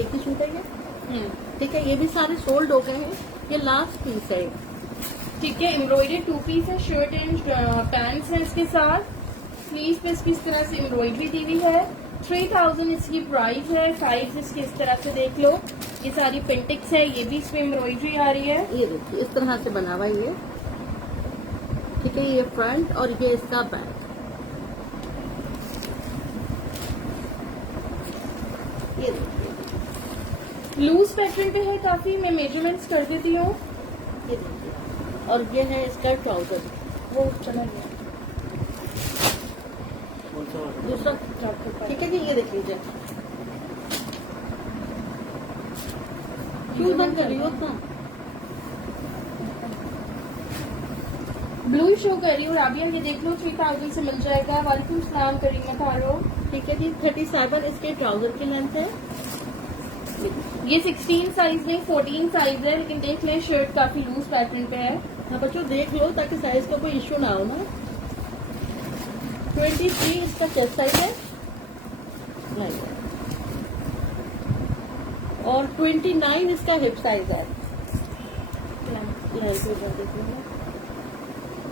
एक ही सूट है ये, ठीक है। ये भी सारे सोल्ड हो गए हैं, ये लास्ट पीस है। ठीक है, एम्ब्रॉयडर्ड 2 पीस है, शर्ट एंड पैंट्स है इसके साथ। स्लीव पे इसकी इस तरह से एम्ब्रॉयडरी दी हुई है। 3000 इसकी प्राइस है। साइज इसकी इस तरह से देख लो, ये सारी पेंटिक्स है, ये भी इस पे एम्ब्रॉयडरी आ रही है। ये देखिए इस तरह से बना हुआ ये, ठीक है, ये फ्रंट और ये इसका बैक। ये देखिए, लूज पैटर्न पे है काफी, मैं मेजरमेंट्स कर देती हूँ। ये देखिए, और ये है इसका ट्राउजर। वो चला गया दूसरा, ठीक है जी, ये देख लीजिए। क्यों बंद कर रही हो उतना? ब्लू शो कर रही हूँ राबिया, ये देख लो 3000 से मिल जाएगा। वालेकुम सलाम करीमा तारो। ठीक है जी, 37 इसके ट्राउजर की लेंथ है। ये 16 साइज नहीं 14 साइज है, लेकिन देख लें शर्ट काफी लूज पैटर्न पे है। हाँ बच्चों, देख लो ताकि साइज का कोई इश्यू ना हो ना। 23 इसका चेस्ट साइज है और 29 इसका हिप साइज है।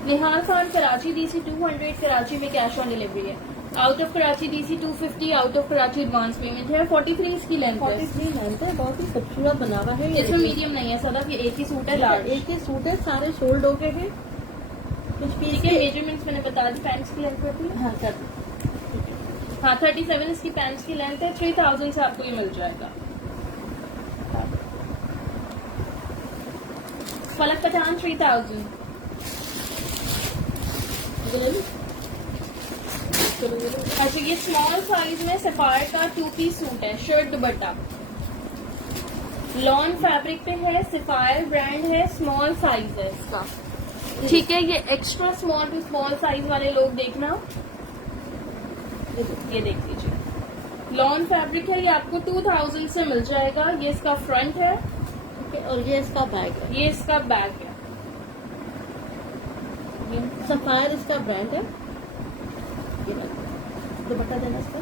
निहाल खान कराची DC 200, कराची में कैश ऑन डिलीवरी है। Out of Karachi DC 250, out of Karachi advance payment है। 43 इसकी लेंथ है। 43 लेंथ है, बहुत ही खूबसूरत बना हुआ है। इसमें मीडियम नहीं है सदा, ये एक ही सूट है लार्ज। एक ही सूट है, सारे शोल्ड हो गए हैं। कुछ पीस ठीक है, मेजरमेंट्स मैंने बता दी। पैंट्स की लेंथ होती है। हाँ सर, हाँ 37 इसकी पैंट्स की लेंथ है। 3000 से आपको ये मिल जाएगा। फलक पठान 3000। अच्छा, ये स्मॉल साइज में सफायर का 2 पीस सूट है, शर्ट दुपट्टा लॉन फैब्रिक पे है, सफायर ब्रांड है, स्मॉल साइज है इसका। ठीक है, ये extra small to small size वाले लोग देखना, ये देख लीजिए। लॉन फैब्रिक है, ये आपको 2000 से मिल जाएगा। ये इसका फ्रंट है और ये इसका बैक है। ये इसका बैक है। सफायर इसका ब्रांड है। दुपट्टा देना इसका,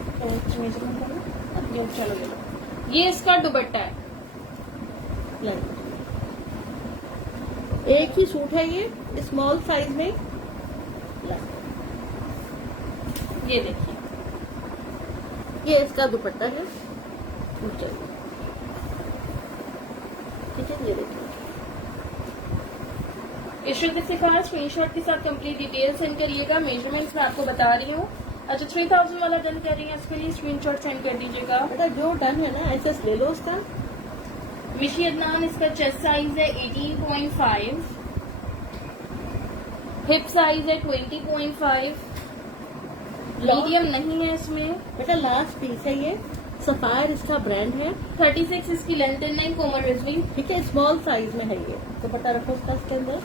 मेजरमेंट करो। ये चलो ले लो। ये इसका दुपट्टा है। एक ही सूट है ये, स्मॉल साइज में। ये देखिए, ये इसका दुपट्टा है। ठीक है, ये देखिए। इशरत इफ्तिखार स्क्रीनशॉट के साथ कंप्लीट डिटेल सेंड करिएगा। मेजरमेंट्स मैं आपको बता रही हूँ। अच्छा, 3000 वाला डन कर रही है, इसके लिए स्क्रीनशॉट सेंड कर दीजिएगा। बेटा जो डन है ना, ऐसे ले लो उसका। मिशी अदनान, इसका चेस्ट साइज है 18.5, हिप साइज है 20.5, मीडियम नहीं है इसमें। बेटा लास्ट पीस है ये, सफायर इसका ब्रांड है। 36 इसकी लेंथ है, नहीं कोमल रिजवी। ठीक है, स्मॉल साइज में है ये। दुपट्टा रखो उसका इसके अंदर।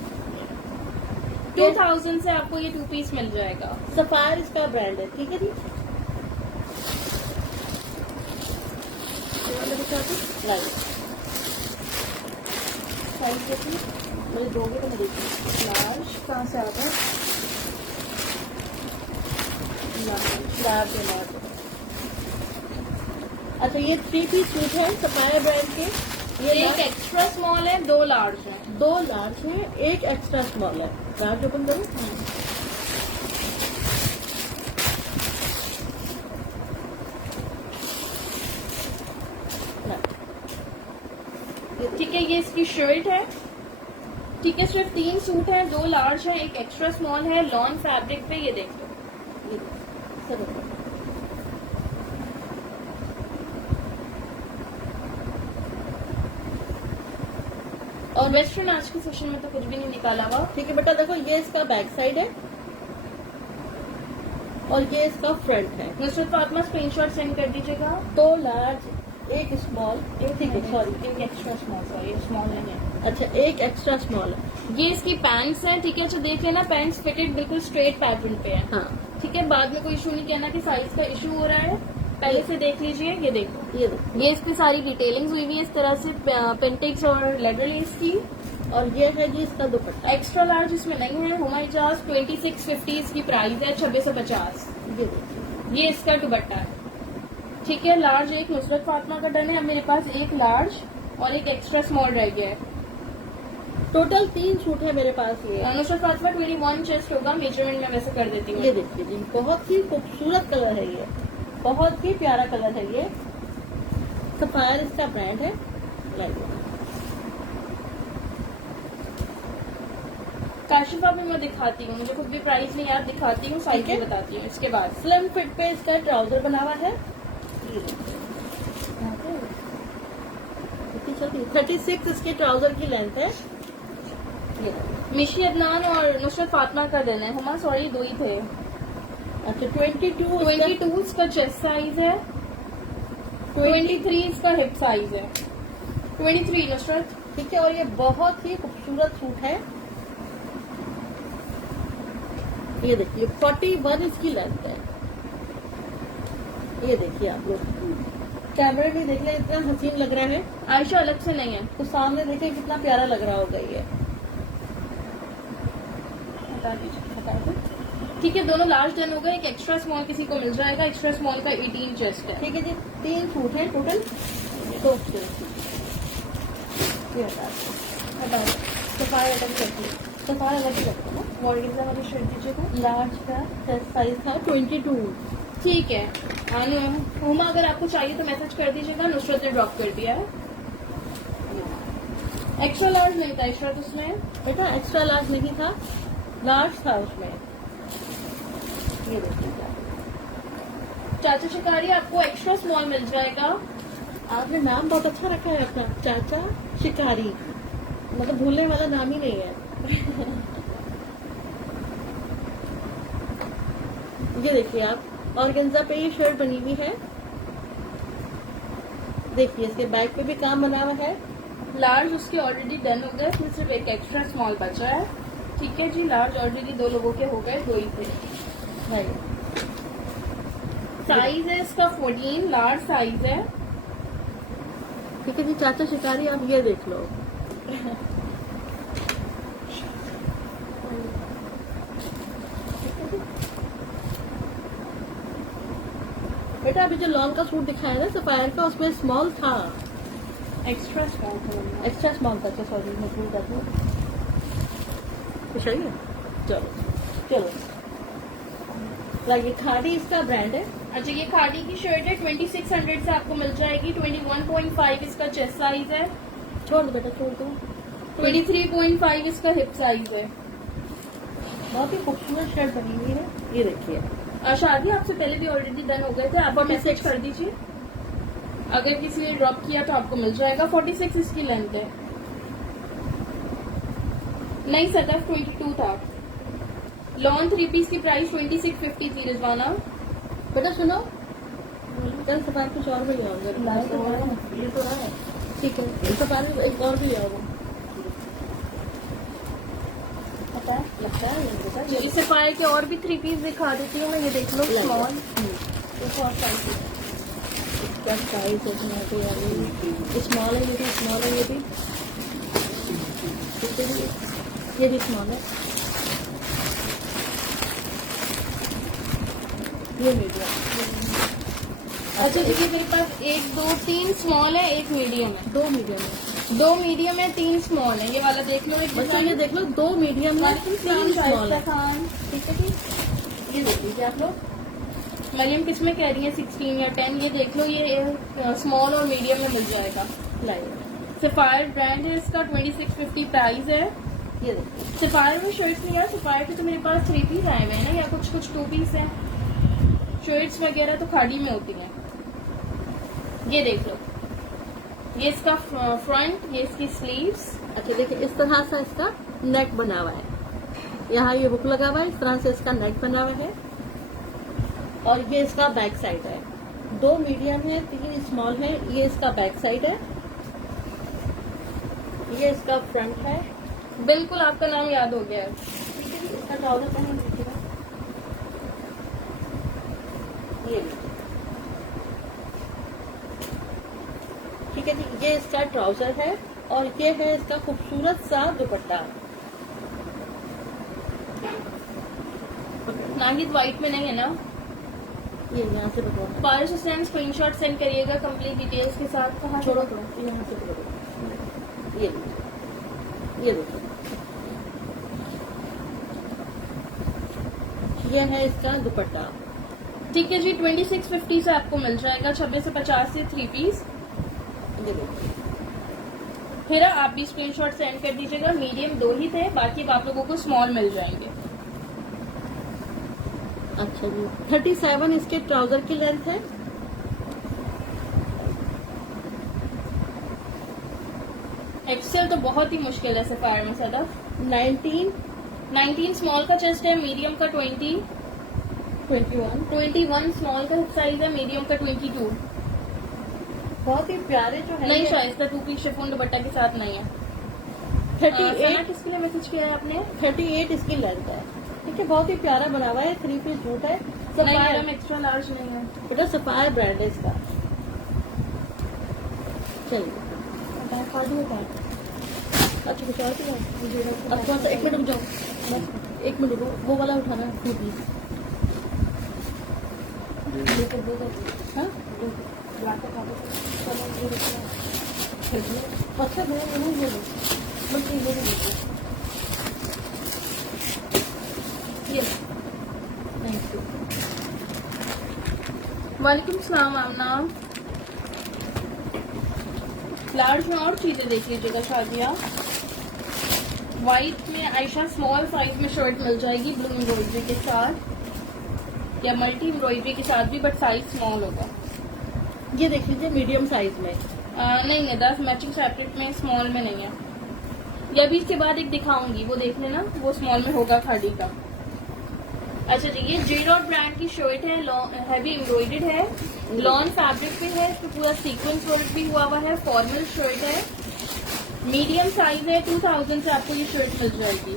2000 से आपको ये 2 पीस मिल जाएगा। सफायर इसका ब्रांड है। ठीक है जी, साइज देखिए, मुझे दोगे तो मैं देखूँ। लार्ज कहाँ से आता है? लार्ज। अच्छा, ये 3 पीस सूट है सफायर ब्रांड के। ये एक एक्स्ट्रा स्मॉल है, 2 लार्ज है। 2 लार्ज है, एक एक्स्ट्रा स्मॉल है। लार्ज ओपन करो। ठीक है, ये इसकी शर्ट है। ठीक है, सिर्फ 3 सूट है, 2 लार्ज है, एक एक्स्ट्रा स्मॉल है, लॉन फैब्रिक पे। ये देख लो, ये सब और वेस्टर्न आज के सेशन में तो कुछ भी नहीं निकाला हुआ। ठीक है बेटा, देखो ये इसका बैक साइड है और ये इसका फ्रंट है। नुसरत फातिमा स्क्रीनशॉट सेंड कर दीजिएगा। 2 लार्ज, एक स्मॉल, ठीक है, सॉरी एक एक्स्ट्रा स्मॉल, सॉरी स्मॉल नहीं है। अच्छा, एक एक्स्ट्रा स्मॉल है। ये इसकी पैंट्स है। ठीक है, तो देख लेना, पैंट्स फिटेड बिल्कुल स्ट्रेट पैटर्न पे है। हाँ, ठीक है, बाद में कोई इशू नहीं कहना कि साइज का इशू हो रहा है। पहले से देख लीजिए, ये देखो, ये देखो। ये इसकी सारी डिटेलिंग्स हुई हुई है इस तरह से, पेंटिक्स और लेदर लेस की। और ये है जी इसका दुपट्टा। एक्स्ट्रा लार्ज इसमें नहीं है। हुमा इजाज 2650 इसकी प्राइस है, 2650। ये देखिए, ये इसका दुपट्टा है। ठीक है, लार्ज एक नुसरत फातिमा का डन है। अब मेरे पास एक लार्ज और एक एक्स्ट्रा स्मॉल रह गया है। टोटल 3 सूट है मेरे पास ये। नुसरत फातिमा 21 चेस्ट होगा, मेजरमेंट में वैसे कर देती हूँ। ये देखिए जी, बहुत ही खूबसूरत कलर है ये, बहुत ही प्यारा कलर है ये। सफायर इसका ब्रांड है। काशिफा भी मैं दिखाती हूँ, मुझे खुद भी प्राइस नहीं याद, दिखाती हूँ, साइज ठीक है। भी बताती हूँ इसके बाद। स्लिम फिट पे इसका ट्राउजर बना हुआ है। 36 इसके ट्राउजर की लेंथ है। ये मिशी अदनान और नुसरत फातिमा का दिन है, हुमा सॉरी दो ही थे। अच्छा 22 इसका चेस्ट साइज है, 23 इसका हिप साइज है, 23 नुसरत। ठीक है। और ये बहुत ही खूबसूरत सूट है। ये देखिए 41 इसकी लेंथ है। ये देखिए आप लोग कैमरे में देख लें, इतना हसीन लग रहा है, आयशा अलग से नहीं है। तो सामने देखें कितना प्यारा लग रहा होगा ये। हटा दीजिए। ठीक है, दोनों लार्ज डन हो गए। एक एक्स्ट्रा स्मॉल किसी को मिल जाएगा, एक्स्ट्रा स्मॉल का 18 चेस्ट है। ठीक है जी, 3 सूट है टोटल। तो ये हटा दो, सफाई अलग रखिए। सफारा लगे लगता है ना। मॉर्गेजा वाली शर्ट दीजिएगा। लार्ज का चेस्ट साइज था 22। ठीक है, हुमा अगर आपको चाहिए तो मैसेज कर दीजिएगा, नुसरत ने ड्रॉप कर दिया है। एक्स्ट्रा लार्ज नहीं था इशरत उसमें। बेटा एक्स्ट्रा लार्ज नहीं था, लार्ज था उसमें। ये देखिए चाचा शिकारी आपको एक्स्ट्रा स्मॉल मिल जाएगा। आपने नाम बहुत अच्छा रखा है अपना, चाचा शिकारी, मतलब भूलने वाला नाम ही नहीं है। ये देखिए आप, ऑर्गेन्जा पे ये शर्ट बनी हुई है। देखिए इसके बैक पे भी काम बना हुआ है। लार्ज उसके ऑलरेडी डन हो गए, फिर सिर्फ एक एक्स्ट्रा स्मॉल बचा है। ठीक है जी, लार्ज ऑलरेडी 2 लोगों के हो गए, 2 ही थे। साइज है इसका 14, लार्ज साइज है। ठीक है जी चाचा शिकारी, आप ये देख लो। बेटा अभी जो लॉन्ग का सूट दिखाया ना सफायर का, उसमें स्मॉल था, एक्स्ट्रा स्मॉल था। एक्स्ट्रा स्मॉल था। सॉरी मैं भूल कर दूँ। चलिए चलो चलो, लाइए खादी इसका ब्रांड है। अच्छा, ये खादी की शर्ट है, 2600 से आपको मिल जाएगी। 21.5 इसका चेस्ट साइज है, छोड़ दो बेटा, छोड़ दो। 23.5 इसका हिप साइज है। बहुत ही खूबसूरत शर्ट बनी हुई है। ये देखिए शादी आपसे पहले भी ऑलरेडी डन हो गए थे, आप 46 मैसेज कर दीजिए। अगर किसी ने ड्रॉप किया तो आपको मिल जाएगा। 46 इसकी लेंथ है। नहीं सदफ 22 था। लॉन 3 पीस की प्राइस 2650 थी रिजवाना। बेटा सुनो, कल सफार कुछ और भी ले आओगे। ये तो है। ठीक है, सफार एक और भी ले आओगे। पता है, लगता है ये बेटा, इस सफायर के और भी 3 पीस दिखा देती हूँ मैं। ये देख लो, स्मॉल क्या साइज है इसमें तो यार, ये स्मॉल है, ये भी स्मॉल है, ये भी ठीक है जी, ये भी स्मॉल है, ये मीडियम। अच्छा देखिए, मेरे पास 1 2 3 स्मॉल है, 1 मीडियम है। 2 मीडियम है, 2 मीडियम है, 3 स्मॉल है। ये वाला देख लो, एक बच्चों ये देख लो, 2 मीडियम है, 3 स्मॉल है। ठीक है जी। ये देख लीजिए आप लोग। मरियम किसमें कह रही है 16 या 10? ये देख लो, ये स्मॉल और मीडियम में मिल जाएगा। लाइए सफायर ब्रांड है इसका, 2650 प्राइस है। ये देखिए, सफायर में शर्ट्स नहीं है, सफायर के तो मेरे पास 3 पीस आए हुए हैं ना, या कुछ 2 पीस है। शर्ट्स वगैरह तो खाड़ी में होती हैं। ये देख लो, ये इसका फ्रंट, ये इसकी स्लीव्स। अच्छा देखिए इस तरह से इसका नेक बना हुआ है, यहाँ ये हुक लगा हुआ है, इस तरह से इसका नेक बना हुआ है, और ये इसका बैक साइड है। 2 मीडियम है, 3 स्मॉल है, ये इसका बैक साइड है, ये इसका फ्रंट है। बिल्कुल आपका नाम याद हो गया है। इसका ट्राउजर पहन लीजिएगा, ये लीजिए। ठीक है जी, ये इसका ट्राउजर है, और ये है इसका खूबसूरत सा दुपट्टा। नाहिद व्हाइट में नहीं है ना? ये यहाँ से पकड़ो, पारिश हुसैन स्क्रीनशॉट सेंड करिएगा कंप्लीट डिटेल्स के साथ। कहाँ छोड़ो तो यहाँ से पकड़ो, ये लीजिए, ये देखिए, ये है इसका दुपट्टा। ठीक है जी, 2650 से आपको मिल जाएगा। 26 से 50 से 3 पीस। ये देखिए, फिर आप भी स्क्रीनशॉट सेंड कर दीजिएगा। मीडियम 2 ही थे, बाकी अब आप लोगों को स्मॉल मिल जाएंगे। अच्छा जी, 37 इसके ट्राउजर की लेंथ है। एक्सेल तो बहुत ही मुश्किल है सफायर में सदफ। 19 स्मॉल का चेस्ट है, मीडियम का 20, 21 स्मॉल का साइज है, मीडियम का 22। बहुत ही प्यारे जो है नहीं शाइस्ता 2 पीस शिफॉन दुपट्टा के साथ नहीं है। 38 किसके लिए मैसेज किया है आपने? 38 इसकी लेंथ है। ठीक है, बहुत ही प्यारा बना हुआ है, 3 पीस सूट है। नहीं मैडम एक्स्ट्रा लार्ज नहीं है। बेटा सफायर ब्रांड है इसका। चलिए अच्छा कुछ और भी है? अब थोड़ा सा 1 मिनट रुक जाओ, बस 1 मिनट रुको, वो वाला उठाना है 2 पीस। हाँ अच्छा मैं ये थैंक यू। वालेकुम सलाम आमना। लार्ज में और चीजें देख लीजिएगा शादिया। व्हाइट में आयशा स्मॉल साइज में शर्ट मिल जाएगी ब्लू एम्ब्रॉयडरी के साथ या मल्टी एम्ब्रॉयडरी के साथ भी, बट साइज स्मॉल होगा। ये देख लीजिए मीडियम साइज में। नहीं है 10 मैचिंग फैब्रिक में, स्मॉल में नहीं है। या भी इसके बाद एक दिखाऊंगी, वो देख लेना, वो स्मॉल में होगा खाड़ी का। अच्छा जी, ये जेरॉड ब्रांड की शर्ट है, हैवी एम्ब्रॉयडर्ड है, लॉन फैब्रिक पे है, इसको पूरा सीक्वेंस वर्क भी हुआ है, फॉर्मल शर्ट है, मीडियम साइज है। 2000 से आपको ये शर्ट मिल जाएगी।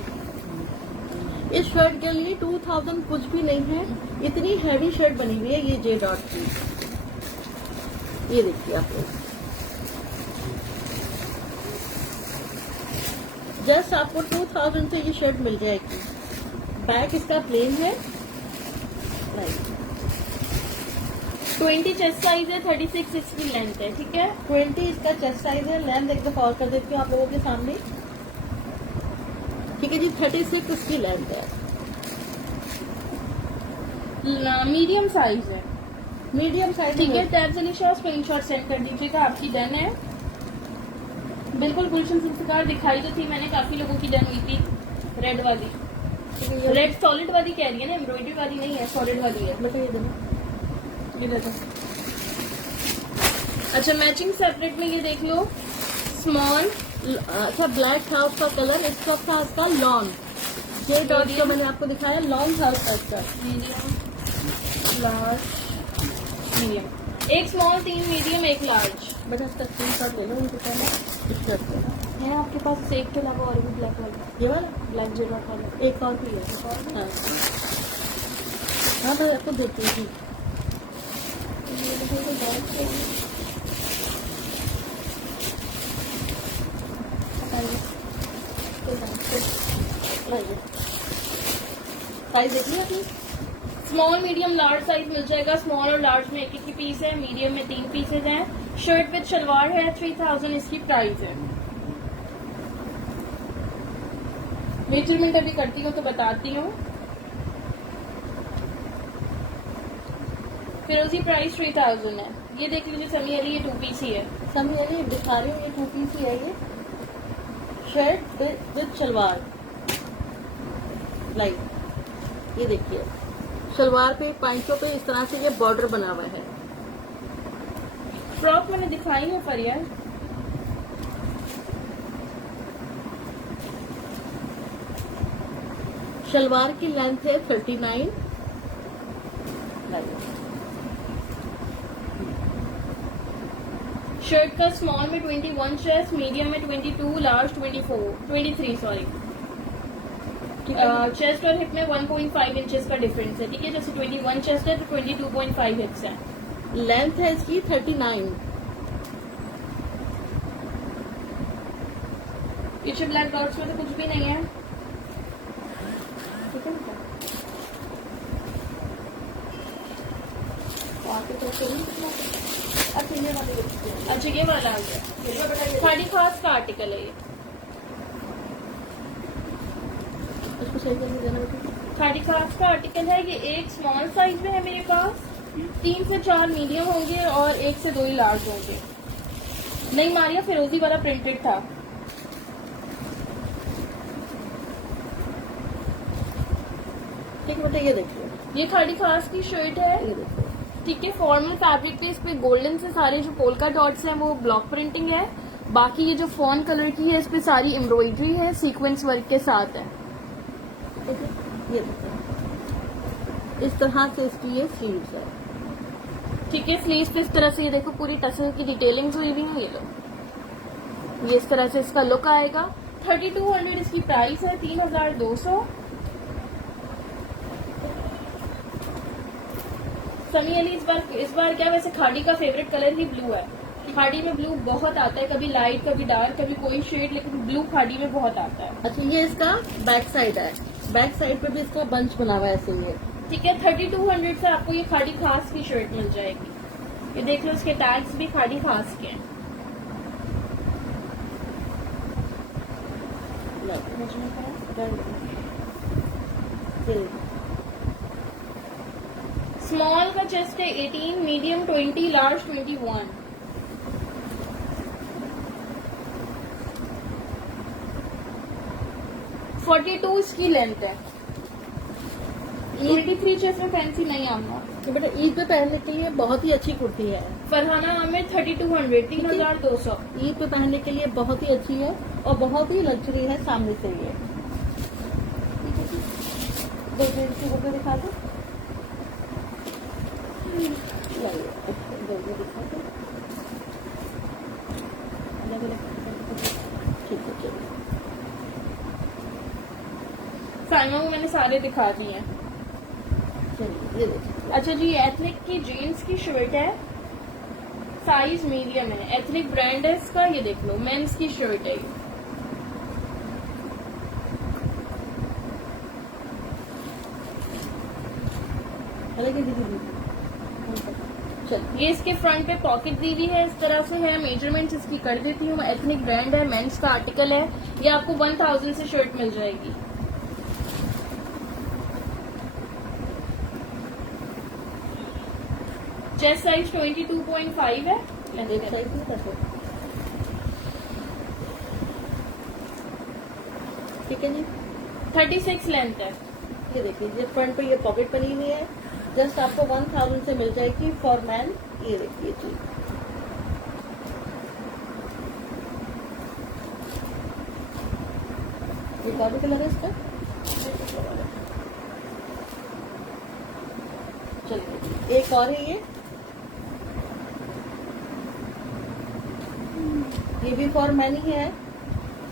इस शर्ट के लिए 2000 कुछ भी नहीं है, इतनी हैवी शर्ट बनी हुई है ये जे डॉट की। ये देखिए आप लोग, जस्ट आपको 2000 से ये शर्ट मिल जाएगी। बैक इसका प्लेन है, 20 चेस्ट साइज है, 36 इसकी लेंथ है। ठीक है, 20 इसका चेस्ट साइज है। लेंथ एक दफा और कर देती हूँ आप लोगों के सामने। ठीक है जी, 36 इसकी लेंथ है, मीडियम साइज है। Medium size. ठीक है, टैब अलीशा स्क्रीनशॉट सेंड कर दीजिएगा, आपकी डन है। बिल्कुल गुलशन सिल्सिकार दिखाई जो थी मैंने, काफी लोगों की डन हुई थी। रेड वाली, रेड सॉलिड वाली कह रही है ना, एम्ब्रॉयडरी वाली नहीं है, सॉलिड वाली है। बेटा ये देना, ये देखो। अच्छा मैचिंग फैब्रिक में ये देख लो, स्मॉल। अच्छा ब्लैक था उसका कलर, इसका था इसका लॉन। ये डॉट जो मैंने आपको दिखाया लॉन था उसका इसका। Medium, large, medium. एक स्मॉल, 3 मीडियम, एक लार्ज। बेटा इसका स्क्रीनशॉट ले लो, उनको कहना इस शर्ट पे। है आपके पास एक के अलावा और भी ब्लैक वाला? ये वाला ब्लैक जेरॉट वाला एक और भी है। हाँ हाँ तो आपको देती थी। साइज देखिए आपने, स्मॉल, मीडियम, लार्ज साइज मिल जाएगा। स्मॉल और लार्ज में एक ही पीस है, मीडियम में 3 पीसेज हैं। शर्ट विद शलवार है, 3000 इसकी प्राइस है। मेजरमेंट अभी करती हूँ तो बताती हूँ। फिरोजी प्राइस 3000 है। ये देख लीजिए समी अली, ये 2 पीस ही है। समी अली दिखा रही हूँ, ये 2 पीस ही है। ये शर्ट विद शलवार लाइक, ये देखिए शलवार पे पैंटों पे इस तरह से ये बॉर्डर बना हुआ है। फ्रॉक मैंने दिखाई है पर यार, शलवार की लेंथ है 39। शर्ट का स्मॉल में 21 चेस्ट, मीडियम में 22, लार्ज 23 सॉरी। चेस्ट और हिप में 1.5 इंचेस का डिफरेंस है। ठीक है, जैसे 21 चेस्ट है तो 22.5 हिप्स है। लेंथ है इसकी 39। पीछे ब्लैक डॉट्स में तो कुछ भी नहीं है। ठीक है, अच्छा ये वाला आ गया, खाड़ी खास का आर्टिकल है ये। इसको सही करके देना बेटा। खाड़ी खास का आर्टिकल है ये। एक स्मॉल साइज में है मेरे पास, 3 से 4 मीडियम होंगे और 1 से 2 ही लार्ज होंगे। नहीं मारिया, फिरोजी वाला प्रिंटेड था। ठीक है बेटा, ये देखिए, ये खाड़ी खास की शर्ट है। ये देखिए। ठीक है, फॉर्मल फैब्रिक पे इस पे गोल्डन से सारे जो पोल्का डॉट्स हैं वो ब्लॉक प्रिंटिंग है। बाकी ये जो फॉन कलर की है इस पे सारी एम्ब्रॉयडरी है, सीक्वेंस वर्क के साथ है। ठीक है, ये देखिए, इस तरह से इसकी ये स्लीव्स है। ठीक है, स्लीव्स पे इस तरह से ये देखो पूरी टसल की डिटेलिंग्स हुई हुई है। ये लो, ये इस तरह से इसका लुक आएगा। 3200 इसकी प्राइस है, 3200। सनी अली इस बार क्या, वैसे खाड़ी का फेवरेट कलर ही ब्लू है। खाड़ी में ब्लू बहुत आता है, कभी लाइट कभी डार्क कभी कोई शेड, लेकिन ब्लू खाड़ी में बहुत आता है। अच्छा, ये इसका बैक साइड है। बैक साइड पे भी इसका बंच बना हुआ है ऐसे ही। ठीक है, 3200 से आपको ये खाड़ी खास की शर्ट मिल जाएगी। ये देख लो, इसके टैग्स भी खाड़ी खास के हैं। स्मॉल का चेस्ट है 18, मीडियम 20, लार्ज 21। फोर्टी 42 इसकी लेंथ है। 23 चेस्ट में फैंसी नहीं आऊंगा। तो बेटा ईद पे पहनने के लिए बहुत ही अच्छी कुर्ती है। फरहाना आमिर 3200, 3200। ईद पे पहनने के लिए बहुत ही अच्छी है और बहुत ही लग्जरी है सामने से ये। दो दिखा दो, दिखा दो। ठीक है, चलिए। साइमा को मैंने सारे दिखा दिए हैं। चलिए, ये देखिए। अच्छा जी, एथनिक की जीन्स की शर्ट है, साइज मीडियम है, एथनिक ब्रांड है इसका। ये देख लो, मेंस की शर्ट है। ये इसके फ्रंट पे पॉकेट दी हुई है, इस तरह से है। मेजरमेंट इसकी कर देती हूँ। एथनिक ब्रांड है, मेंस का आर्टिकल है। ये आपको 1000 से शर्ट मिल जाएगी। चेस्ट साइज 22.5 है। एक साइड में कैसे? ठीक है जी, 36 लेंथ है। ये देखिए, ये फ्रंट पे ये पॉकेट बनी हुई है। जस्ट आपको 1000 से मिल जाएगी फॉर मैन। ये देखिए जी, ये कौन कलर है इसका? चलिए, एक और है ये भी फॉर मैन ही है।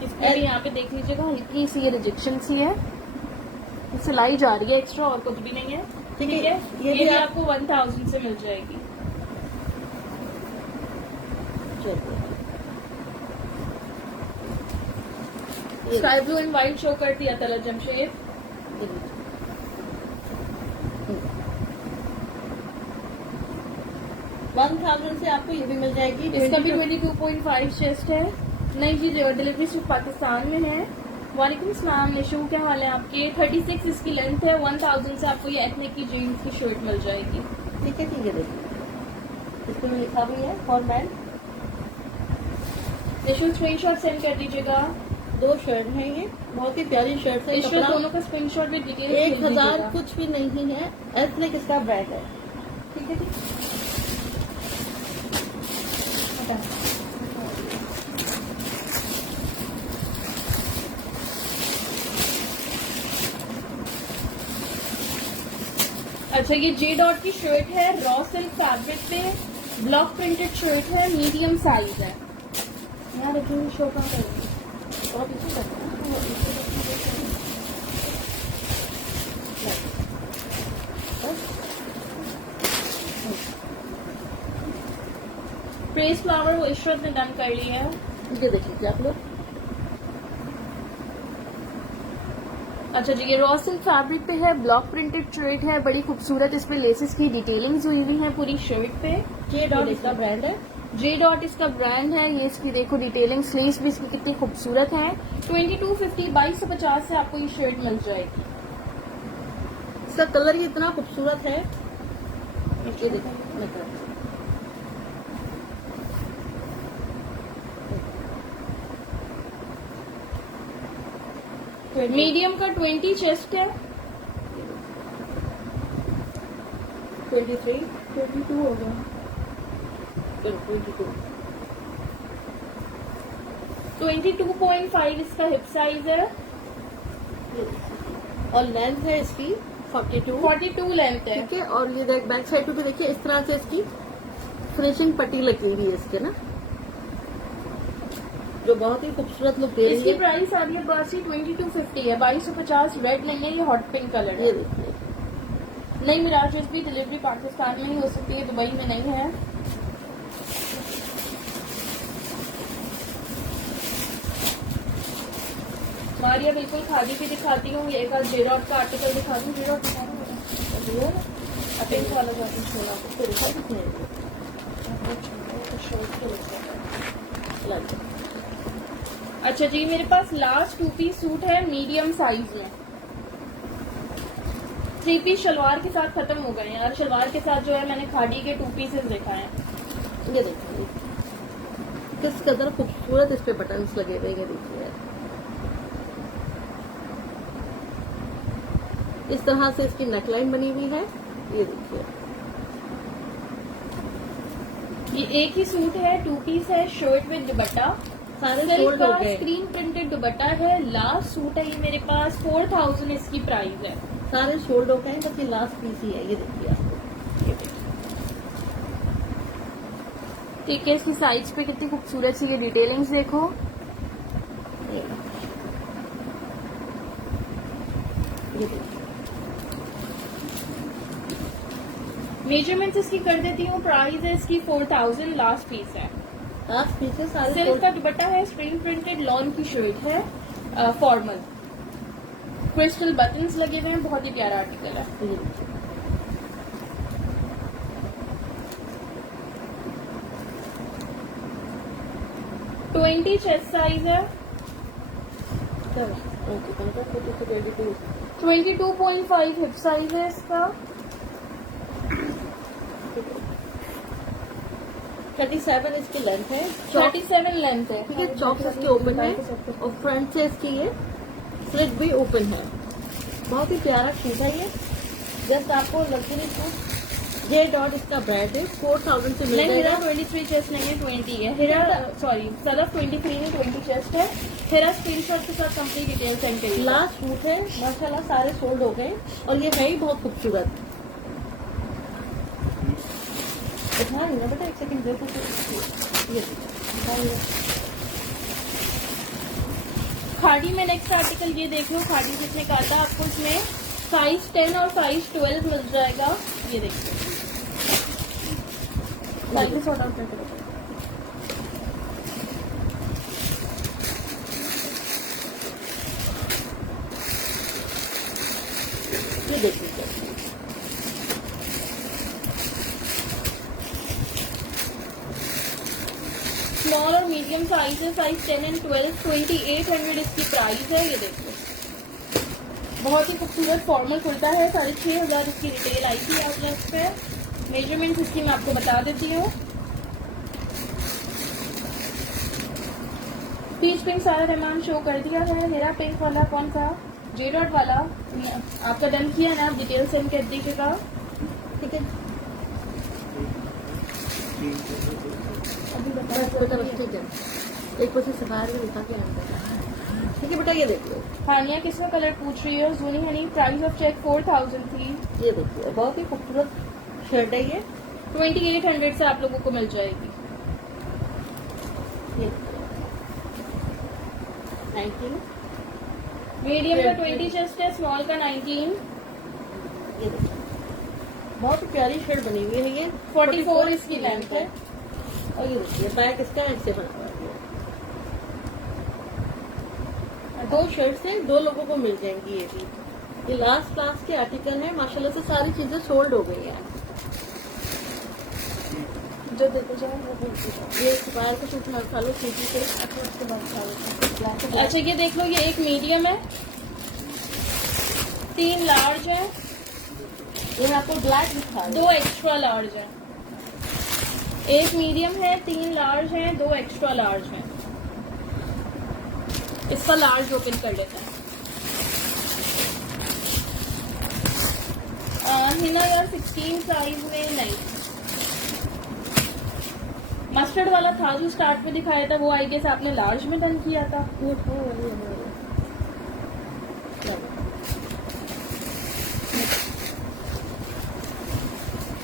इसमें भी यहाँ पे देख लीजिएगा, हल्की सी ये रिजेक्शन सी है, सिलाई जा रही है एक्स्ट्रा, और कुछ भी नहीं है। ठीक है, ये भी आपको 1000 से मिल जाएगी। Sky blue and white show कर दिया तला जमशेद। 1000 से आपको ये भी मिल जाएगी। इसका भी 22.5 चेस्ट है। नहीं जी, डिलीवरी सिर्फ पाकिस्तान में है। वालेकुम सलाम निशू, क्या हाल है आपके? 36 इसकी लेंथ है। 1000 से आपको ये एथनिक की जीन्स की शर्ट मिल जाएगी। ठीक है, ठीक है, देखिए इसको लिखा भी है for man. Nishu screenshot send कर दीजिएगा। 2 शर्ट है, ये बहुत ही प्यारी शर्ट है। निशू दोनों का स्क्रीनशॉट भी डिटेल 1000 कुछ भी नहीं है। एथनिक इसका ब्रांड है। ठीक है, ठीक। अच्छा, ये जे डॉट की शर्ट है, रॉ सिल्क फैब्रिक पे ब्लॉक प्रिंटेड शर्ट है, मीडियम साइज है। यहाँ रखिए, शो कहाँ करेंगे? प्रेस फ्लावर वो इशरत ने डन कर लिया है। ये देखिए आप लोग। अच्छा जी, ये रॉ सिल्क फैब्रिक पे है, ब्लॉक प्रिंटेड शर्ट है, बड़ी खूबसूरत। इस पे लेसेस की डिटेलिंग्स हुई हुई है पूरी शर्ट पे। जे डॉट इसका ब्रांड है। जे डॉट इसका ब्रांड है। ये इसकी देखो डिटेलिंग, स्लीव्स भी इसकी कितनी खूबसूरत है। 2250, 2250 से आपको ये शर्ट मिल जाएगी। इसका कलर ही इतना खूबसूरत है। ये देखो, मीडियम का 20 चेस्ट है। 23, 22 होगा। 22। 22.5 इसका हिप साइज है और लेंथ है इसकी 42। 42 लेंथ है। ठीक है, और ये देख बैक साइड पे देखिए इस तरह से इसकी फिनिशिंग पट्टी लगी हुई है इसके ना, जो बहुत ही खूबसूरत लुक दे रही इसकी है। प्राइस आ रही है बासी 2250 है। 2250 रेड नहीं है, ये हॉट पिंक कलर ये है। देखिए, नई मिराज ड्रेस भी डिलीवरी पाकिस्तान में ही हो सकती है, दुबई में नहीं है। मारिया बिल्कुल खादी की दिखाती हूँ, एक आध जेरॉट का आर्टिकल दिखा दूँ। जेरॉट दिखा दूँ, पिंक वाला जाती छोला इसको दिखा कितने हैं? लाइए। अच्छा जी, मेरे पास लास्ट 2 पीस सूट है मीडियम साइज में। 3 पीस शलवार के साथ खत्म हो गए हैं, और शलवार के साथ जो है मैंने खादी के 2 पीसेस दिखाए हैं। ये देखिए किस कदर खूबसूरत इस पे बटन्स लगे हुए हैं, ये देखिए यार। इस तरह से इसकी नेकलाइन बनी हुई है, ये देखिए। ये एक ही सूट है, 2 पीस है, शर्ट विद दुपट्टा। सारे सिल्क सोल्ड हो का गए, स्क्रीन प्रिंटेड दुपट्टा है। लास्ट सूट है ये मेरे पास, 4000 इसकी प्राइस है। सारे सोल्ड हो गए हैं, बस ये लास्ट पीस ही है, ये देखिए आप। ये देखिए। ठीक है, इसकी साइज पे कितनी खूबसूरत सी ये डिटेलिंग्स देखो। ये देखिए। मेजरमेंट्स इसकी कर देती हूँ। प्राइस है इसकी 4000, लास्ट पीस है। लास्ट पीस है, सारे सिल्क सोल्ड। का दुपट्टा है, स्क्रीन प्रिंटेड लॉन की शर्ट है, फॉर्मल। क्रिस्टल बटन्स लगे हुए हैं, बहुत ही प्यारा आर्टिकल है। ये देखिए। 20 चेस्ट साइज है। चलो, ओके, 22। 22.5 हिप साइज है इसका। 37 इसकी लेंथ है। 37 लेंथ है। ठीक है, चौक इसके ओपन है और फ्रंट से इसकी ये स्लिट भी ओपन है। बहुत ही प्यारा सूट है ये। जस्ट आपको लग्जरी सूट, ये डॉट इसका ब्रांड है, 4000 से मिल नहीं, हिरा जाएगा। 23 चेस्ट नहीं है, 20 है। हिरा सॉरी, सदफ 23 है, 20 चेस्ट है। हिरा स्क्रीनशॉट के साथ कंप्लीट डिटेल सेंड करिए। लास्ट सूट है, माशाल्लाह सारे सोल्ड हो गए और ये है ही बहुत खूबसूरत। दिखाई ना बेटा, एक सेकंड देखो तो ये दिखाइए। खाड़ी में नेक्स्ट आर्टिकल ये देख लो। खाड़ी जिसने कहा था आपको इसमें साइज 10 और साइज 12 मिल जाएगा। ये देखिए, साइज सॉर्ट आउट करके रखो। ये देखिए स्मॉल और मीडियम साइज है, साइज 10 एंड 12, 2800 इसकी प्राइस है। ये देखो, बहुत ही खूबसूरत फॉर्मल कुर्ता है। 6500 इसकी रिटेल आई थी आउटलेट पे। मेजरमेंट इसकी मैं आपको बता देती हूँ। पीच पिंक सारा रहमान शो कर दिया है। मेरा पिंक वाला कौन सा, जेडॉट वाला आपका डन किया ना, आप डिटेल सेंड कर दीजिएगा। ठीक है। अभी बस बेटा, बस ठीक है, एक पीस से बाहर में दिखा के आना। ठीक है बेटा, ये देख लो। हानिया किसका कलर पूछ रही है? जूनी हनी, प्राइस ऑफ चेक 4000 थी। ये देखिए, बहुत ही खूबसूरत शर्ट है ये। 2800 से आप लोगों को मिल जाएगी। ये 19। मीडियम का 20 चेस्ट है, स्मॉल का 19। ये देखिए, बहुत ही प्यारी शर्ट बनी हुई है ये। 44 इसकी लेंथ है। और ये देखिए बैक इसका ऐसे बना हुआ है। दो शर्ट से दो लोगों को मिल जाएंगी ये भी। ये लास्ट क्लास के आर्टिकल है, माशाल्लाह से सारी चीजें सोल्ड हो गई हैं। जो देते जाओ वो बोल दीजिए। ये बाहर के सूट खा लो, सीटी से। अच्छा, उसके बाद खा लो। अच्छा, ये देख लो, ये एक मीडियम है, 3 लार्ज है, ये मैं आपको ब्लैक दिखा रही 2 एक्स्ट्रा लार्ज है। एक मीडियम है, 3 लार्ज है, 2 एक्स्ट्रा लार्ज है। इसका लार्ज ओपन कर लेते हैं। हिना यार 16 साइज में नहीं, मस्टर्ड वाला था जो स्टार्ट में दिखाया था, वो आई गेस आपने लार्ज में डन किया था। वो था वाली हमारी।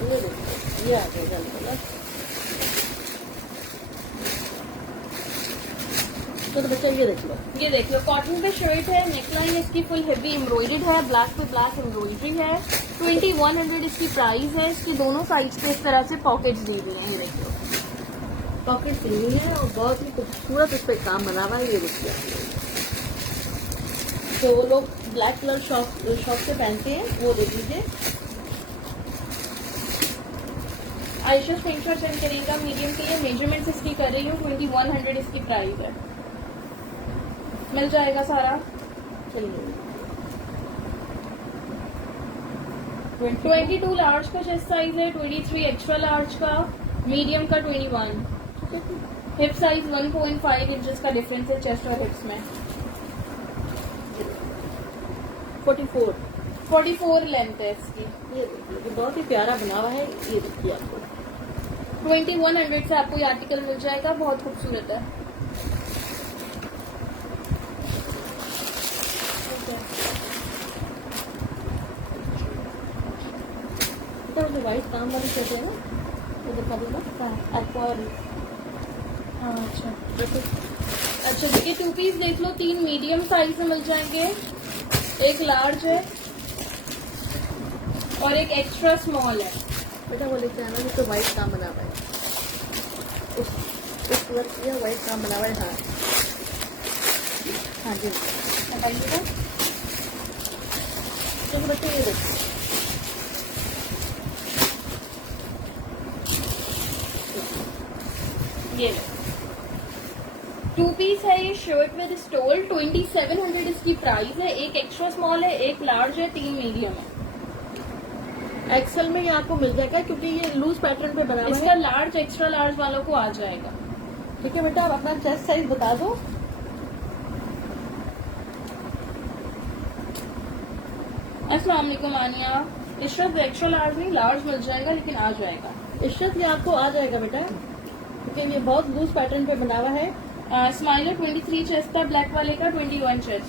ये देखो, ये आ गया जल्द। तो बच्चा ये देख लो, ये देख लो, कॉटन पे शर्ट है, नेकलाइन इसकी फुल हेवी एम्ब्रॉयडर्ड है, ब्लैक पे ब्लैक एम्ब्रॉयडरी है, 2100 इसकी प्राइस है। इसकी दोनों साइड पे इस तरह से पॉकेट्स दी हुई हैं, ये देख लो, पॉकेट दी हुई है और बहुत ही खूबसूरत इस पे काम बना हुआ है। ये देखिए आप लोग, जो लोग ब्लैक कलर शॉप से पहनते हैं वो देख लीजिए। आयशा स्क्रीनशॉट सेंड करेगा मीडियम के लिए, मेजरमेंट्स इसकी कर रही हूँ, 2100 इसकी प्राइस है, मिल जाएगा सारा। चलिए 22 लार्ज का चेस्ट साइज है, 23 एक्स्ट्रा लार्ज का, मीडियम का 21, हिप साइज 1.5 इंचेस का डिफरेंस है चेस्ट और हिप्स में। 44 लेंथ है इसकी। ये देखिए, ये बहुत ही प्यारा बना हुआ है। ये देखिए आपको 2100 से आपको ये आर्टिकल मिल जाएगा, बहुत खूबसूरत है। तो जो व्हाइट काम वाली कहते हैं ना, वो दिखा दूंगा आपको। और अच्छा देखिए, 2 पीस देख लो, 3 मीडियम साइज में मिल जाएंगे, एक लार्ज है और एक एक्स्ट्रा स्मॉल है। बेटा वो लेके आना, तो व्हाइट काम बना हुआ है, उस वर्क किया व्हाइट काम बना हुआ है। हाँ हाँ जी, बताइएगा। तो बच्चे ये देखो, ये 2 पीस है, ये शर्ट विद स्टोल, 2700 इसकी प्राइस है। एक एक्स्ट्रा स्मॉल है, एक लार्ज है, 3 मीडियम है। एक्सेल में ये आपको मिल जाएगा क्योंकि ये लूज पैटर्न पे बना हुआ इसका है। लार्ज एक्स्ट्रा लार्ज वालों को आ जाएगा। ठीक है बेटा, आप अपना चेस्ट साइज बता दो। अस्सलाम वालेकुम आनिया, इशरत एक्स्ट्रा लार्ज नहीं, लार्ज मिल जाएगा, लेकिन आ जाएगा। इशरत ये आपको आ जाएगा बेटा, क्योंकि ये बहुत लूज पैटर्न पे बना हुआ है। स्माइलर 23 चेस्ट था, ब्लैक वाले का 21 चेस्ट,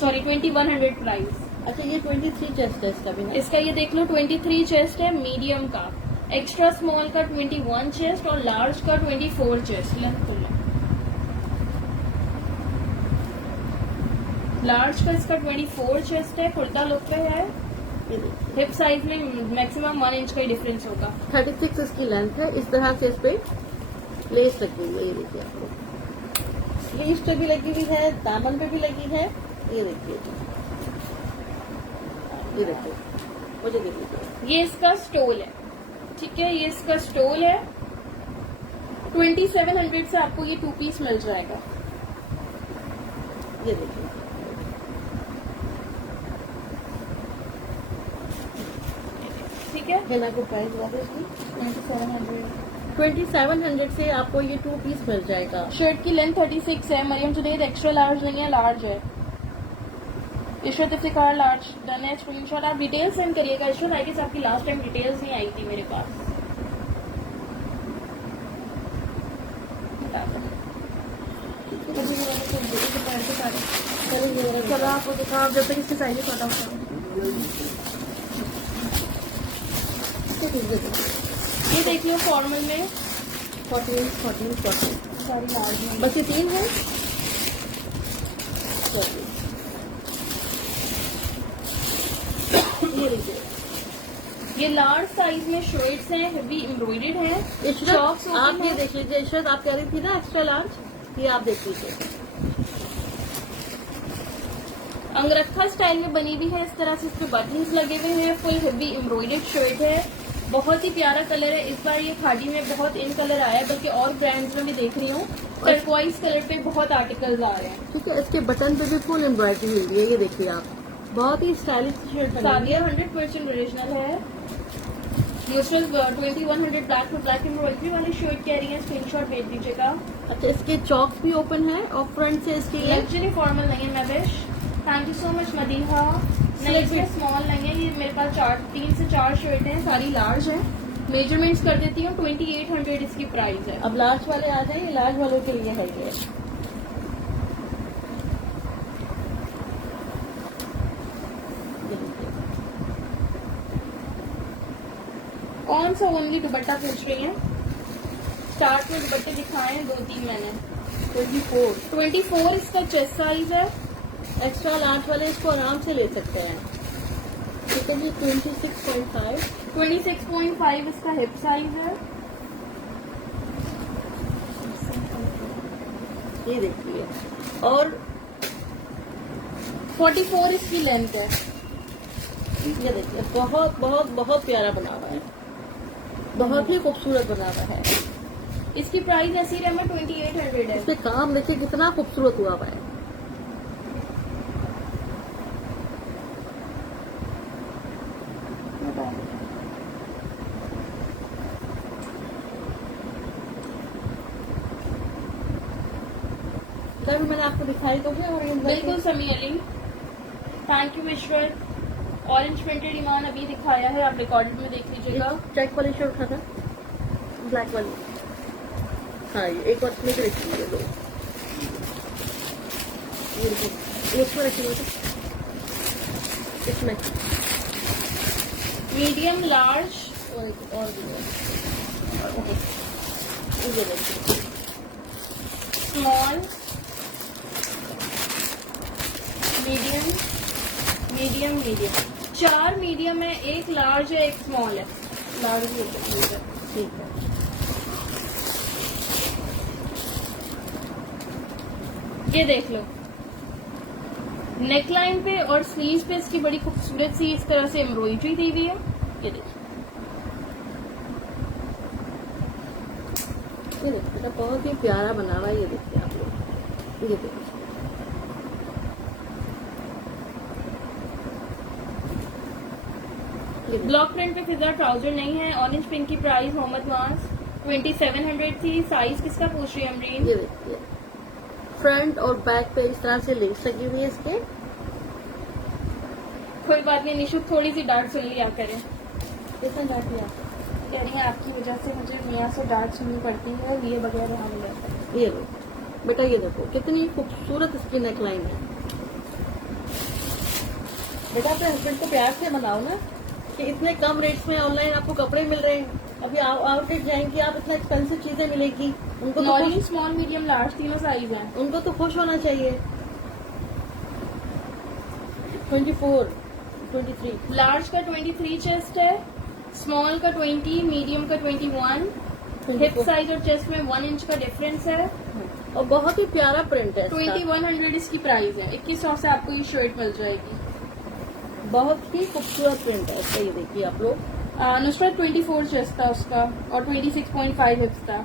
सॉरी 2100 प्राइस। अच्छा, ये 23 चेस्ट है इसका भी ना। इसका ये देख लो, 23 चेस्ट है मीडियम का, एक्स्ट्रा स्मॉल का 21 चेस्ट और लार्ज का 24 चेस्ट। लार्ज का इसका 24 चेस्ट है, कुर्ता लुक पे है, ये देखिए हिप साइज में मैक्सिमम 1 इंच का ही डिफरेंस होगा। 36 इसकी लेंथ है। इस तरह से इस पे लेस लगी हुई है। ये देखिए आपको स्लीव्स पे भी लगी हुई है, दामन पे भी लगी है। ये देखिए, ये देखिए, मुझे देख लीजिए। ये इसका स्टोल है, ठीक है, ये इसका स्टोल है। 2700 से आपको ये 2 पीस मिल जाएगा। ये देखिए, ठीक है, मैंने आपको प्राइस बता दी इसकी। 2700 से आपको ये 2 पीस मिल जाएगा। शर्ट की लेंथ 36 है, मरियम जुनैद एक्स्ट्रा लार्ज नहीं है, लार्ज है। इशरत इफ्तिकार लार्ज डन है, स्क्रीनशॉट आप डिटेल सेंड करिएगा। इशरत आई गेस आपकी लास्ट टाइम डिटेल्स नहीं आई थी मेरे पास। चलो आपको दिखाओ, जब तक इसके साइज छोटा होता है। ये देखिए फॉर्मल में 14 सारी लार्ज में, बस ये 3 है। ये लीजिए, ये लार्ज साइज में शर्ट्स हैं, हेवी एम्ब्रॉयडर्ड हैं। इशरत Socks open आप ये है। देख लीजिए। इशरत आप कह रही थी ना एक्स्ट्रा लार्ज, ये आप देख लीजिए। अंगरखा स्टाइल में बनी हुई है, इस तरह से इस पे बटन्स लगे हुए हैं, फुल हेवी एम्ब्रॉयडर्ड शर्ट है, बहुत ही प्यारा कलर है। इस बार ये खादी में बहुत इन कलर आया है, बल्कि और ब्रांड्स में भी देख रही हूँ टर्कोइज कलर पे बहुत आर्टिकल्स आ रहे हैं। ठीक है, इसके बटन पे भी फुल एम्ब्रॉयडरी हुई है। ये देखिए आप, बहुत ही स्टाइलिश शर्ट बनी हुई सादिया है। 100% ओरिजिनल है। यूजल 2100 ब्लैक में ब्लैक एम्ब्रॉयडरी वाली शर्ट कह रही है, स्क्रीनशॉट भेज दीजिएगा। अच्छा, इसके चॉक्स भी ओपन है और फ्रंट से इसकी ये लग्जरी फॉर्मल नहीं है Mavish, thank you so much Madiha. नहीं, इसमें स्मॉल नहीं है, ये मेरे पास 3 से 4 शर्ट हैं, सारी लार्ज है। मेजरमेंट्स कर देती हूँ। 2800 इसकी प्राइस है। अब लार्ज वाले आ जाएंगे, लार्ज वालों के लिए है ये। कौन सा ओनली दुपट्टा पूछ रही है? स्टार्ट में दुपट्टे दिखाए हैं 2-3 मैंने। 24 इसका चेस्ट साइज है। एक्स्ट्रा लार्ज वाले इसको आराम से ले सकते हैं। ठीक है जी, 26.5। 26.5 इसका हिप साइज है। ये देखिए, और 44 इसकी लेंथ है। ये देखिए, बहुत बहुत बहुत प्यारा बना हुआ है, बहुत ही खूबसूरत बना हुआ है। इसकी प्राइस ऐसी रहा 2800 है। इस पे काम देखिए कितना खूबसूरत हुआ हुआ है। सर मैंने आपको दिखाई तो है, और बिल्कुल Sami Ali, thank you Ishrat. Orange printed Iman अभी दिखाया है, आप रिकॉर्डेड में देख लीजिएगा। चेक वाली शर्ट उठा था, ब्लैक वाली। हाँ, ये एक और इसमें भी रखी है, दो ये देखिए, इसमें रखी है, इसमें मीडियम, लार्ज और भी है। ये देखिए, small, medium, medium, medium. 4 medium है, एक लार्ज है, एक स्मॉल है। लार्ज भी है। ठीक है। ये देख लो, नेकलाइन पे और स्लीव्स पे इसकी बड़ी खूबसूरत सी इस तरह से एम्ब्रॉयडरी दी हुई है। ये देखिए, ये देखिए, बहुत ही प्यारा बना हुआ है। ये देखिए आप लोग, ये देखिए, ब्लॉक प्रिंट पे फिजा ट्राउजर नहीं है। ऑरेंज पिंक की प्राइस मोहम्मद मास 2700 थी। साइज किसका पूछ रही है अमरीन? ये देखिए, फ्रंट और बैक पे इस तरह से लेस लगी हुई है इसके। कोई बात नहीं निशु, थोड़ी सी डांट सुन लिया करें। कितना डांट लिया? कह रही है आपकी वजह से मुझे मियाँ से डांट सुननी पड़ती है, ये वगैरह हम लेते। ये लो बेटा, ये देखो कितनी खूबसूरत इसकी नेकलाइन है। बेटा अपने हस्बैंड को प्यार से बनाओ ना कि इतने कम रेट्स में ऑनलाइन आपको कपड़े मिल रहे हैं। अभी आउटलेट जाएंगी आप, इतना एक्सपेंसिव चीजें मिलेगी, उनको तो नॉर्मल, स्मॉल, मीडियम, लार्ज तीनों साइज हैं। उनको तो खुश होना चाहिए। 24, 23। लार्ज का 23 चेस्ट है, स्मॉल का 20, मीडियम का 21। हिप साइज और चेस्ट में 1 इंच का डिफरेंस है और बहुत ही प्यारा प्रिंट है। 2100 इसकी प्राइस है। 2100 से आपको ये शर्ट मिल जाएगी। बहुत ही खूबसूरत प्रिंट है इसका। ये देखिए आप लोग, नुसरत 24 चेस्ट था उसका और 26.5 हिप्स था।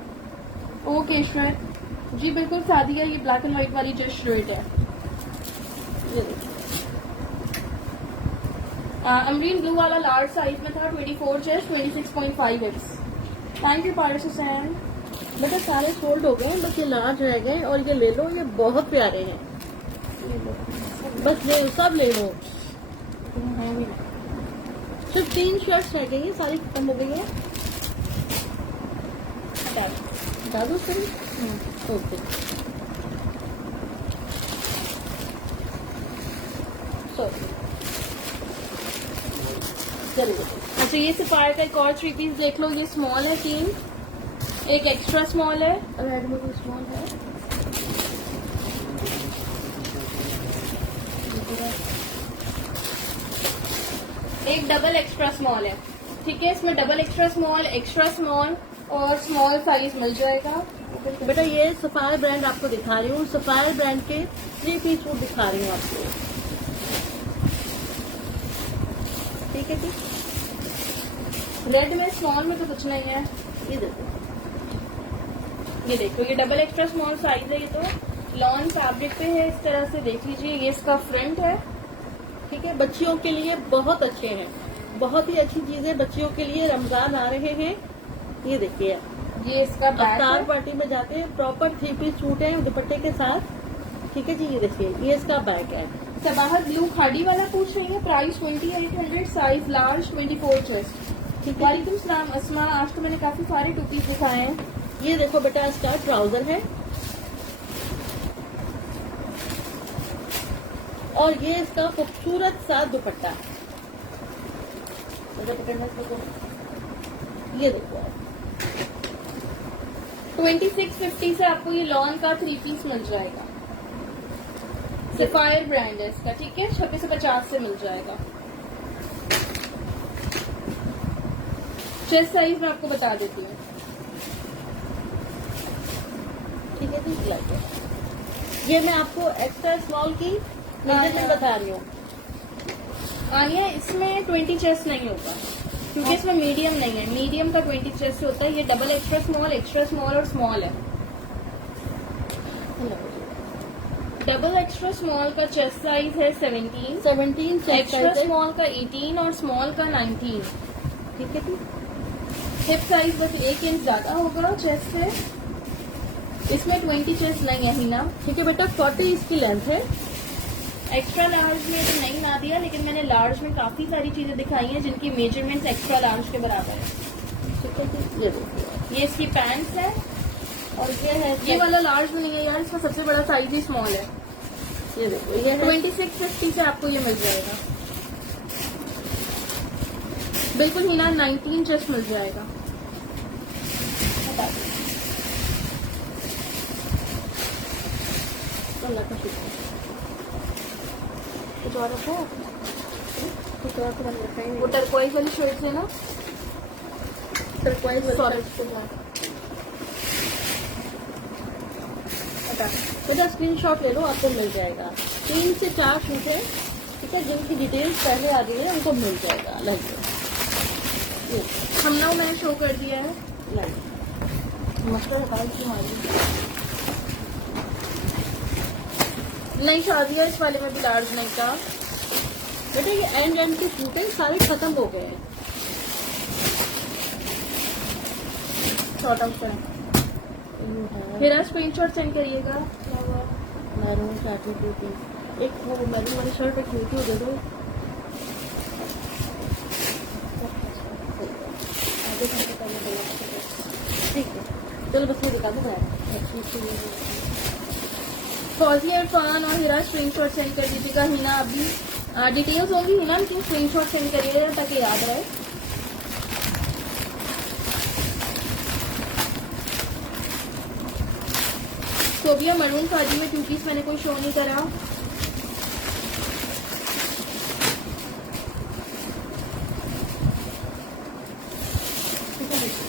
ओके इशरत जी, बिल्कुल सादी है। ये ब्लैक एंड व्हाइट वाली जो शर्ट है। ये देखिए, अमरीन ब्लू वाला लार्ज साइज में था, 24 चेस्ट, 26.5 हिप्स। थैंक यू पारस हुसैन। बेटा सारे सोल्ड हो गए, बस ये लार्ज रह गए, और ये ले लो, ये बहुत प्यारे हैं। बस ले सब ले लो। सिर्फ 3 शर्ट्स रह गई हैं, सारी खत्म हो गई है। बता दो सर। ओके, चलिए। अच्छा, ये सफायर का एक और 3 पीस देख लो। ये स्मॉल है 3, एक एक्स्ट्रा स्मॉल है। रेड में कोई स्मॉल है? एक डबल एक्स्ट्रा स्मॉल है। ठीक है, इसमें डबल एक्स्ट्रा स्मॉल और स्मॉल साइज मिल जाएगा। बेटा ये सफायर ब्रांड आपको दिखा रही हूँ, सफायर ब्रांड के 3 पीस सूट दिखा रही हूँ आपको। ठीक है जी। रेड में, स्मॉल में तो कुछ नहीं है। ये देखो, ये देखो, ये डबल एक्स्ट्रा स्मॉल साइज है। ये तो लॉन फैब्रिक पे है, इस तरह से देख लीजिए। ये इसका फ्रंट है। ठीक है, बच्चियों के लिए बहुत अच्छे हैं, बहुत ही अच्छी चीजें बच्चियों के लिए। रमजान आ रहे हैं। ये देखिए, ये इसका बैक अफ्तार है। पार्टी में जाते हैं, प्रॉपर 3 पीस सूट है दुपट्टे के साथ। ठीक है जी, ये देखिए, ये इसका बैक है। सबाहत ब्लू खाड़ी वाला पूछ रही है, प्राइस 2800, साइज लार्ज, 24 चेस्ट। वालेकुम सलाम अस्मा, आज तो मैंने काफी सारे टू पीस दिखाए हैं। ये देखो बेटा, इसका ट्राउजर है और ये इसका खूबसूरत सा दुपट्टा है। ये देखो आप, 2650 से आपको ये लॉन का 3 पीस मिल जाएगा। सफायर ब्रांड है इसका, ठीक है, 2650 से मिल जाएगा। चेस्ट साइज मैं आपको बता देती हूँ। ठीक है, ठीक लगे। ये मैं आपको एक्स्ट्रा स्मॉल की मेजरमेंट बता रही हूँ। आनिया, इसमें 20 चेस्ट नहीं होगा क्योंकि इसमें मीडियम नहीं है। मीडियम का 20 चेस्ट होता है। ये डबल एक्स्ट्रा स्मॉल और स्मॉल है। डबल एक्स्ट्रा स्मॉल का चेस्ट साइज है 17, एक्स्ट्रा स्मॉल का 18 और स्मॉल का 19। ठीक है, हिप साइज बस 1 इंच ज्यादा होगा चेस्ट से। इसमें 20 चेस्ट नहीं है हिना। ठीक है बेटा, 40 इसकी लेंथ है। एक्स्ट्रा लार्ज में तो नहीं ना दिया, लेकिन मैंने लार्ज में काफी सारी चीजें दिखाई हैं जिनकी मेजरमेंट्स एक्स्ट्रा लार्ज के बराबर है। ठीक है, ये देखिए, ये इसकी पैंट्स है और ये है ये वाला लार्ज में नहीं है यार, इसका सबसे बड़ा साइज ही स्मॉल है। ये देखो, ये है 2650 से आपको ये मिल जाएगा। बिल्कुल हिना 19 चेस्ट मिल जाएगा। अल्लाह का शुक्र। कुछ और रखो, कुछ और तो मैंने रखा ही वो नहीं। टर्कोइज वाली शर्ट है ना, टर्कोइज वाला सॉरी बेटा, स्क्रीनशॉट ले लो, आपको मिल जाएगा। 3 से 4 शूट है, ठीक है, जिनकी डिटेल्स पहले आ गई है उनको मिल जाएगा। लाइक हम ना मैंने शो कर दिया है। मस्टर्ड बाल की हमारी नहीं शादिया इस वाले में भी लार्ज नहीं था। बेटा, ये एंड के शूटें सारे खत्म हो गए हैं। शॉर्ट आउट करें फिर आप स्क्रीनशॉट सेंड करिएगा। मैरून चाटू ब्यूटी, एक वो मैरून वाली शर्ट एक ब्यूटी दे दो। ठीक है, चलो बस ये दिखा दो मैं। फौजिया इरफान और हिरा स्क्रीनशॉट सेंड कर दीजिएगा। हिना अभी डिटेल्स होंगी हिना, लेकिन स्क्रीनशॉट सेंड करिएगा ताकि याद रहे। सोबिया मरून खादी में 2 पीस मैंने कोई शो नहीं करा।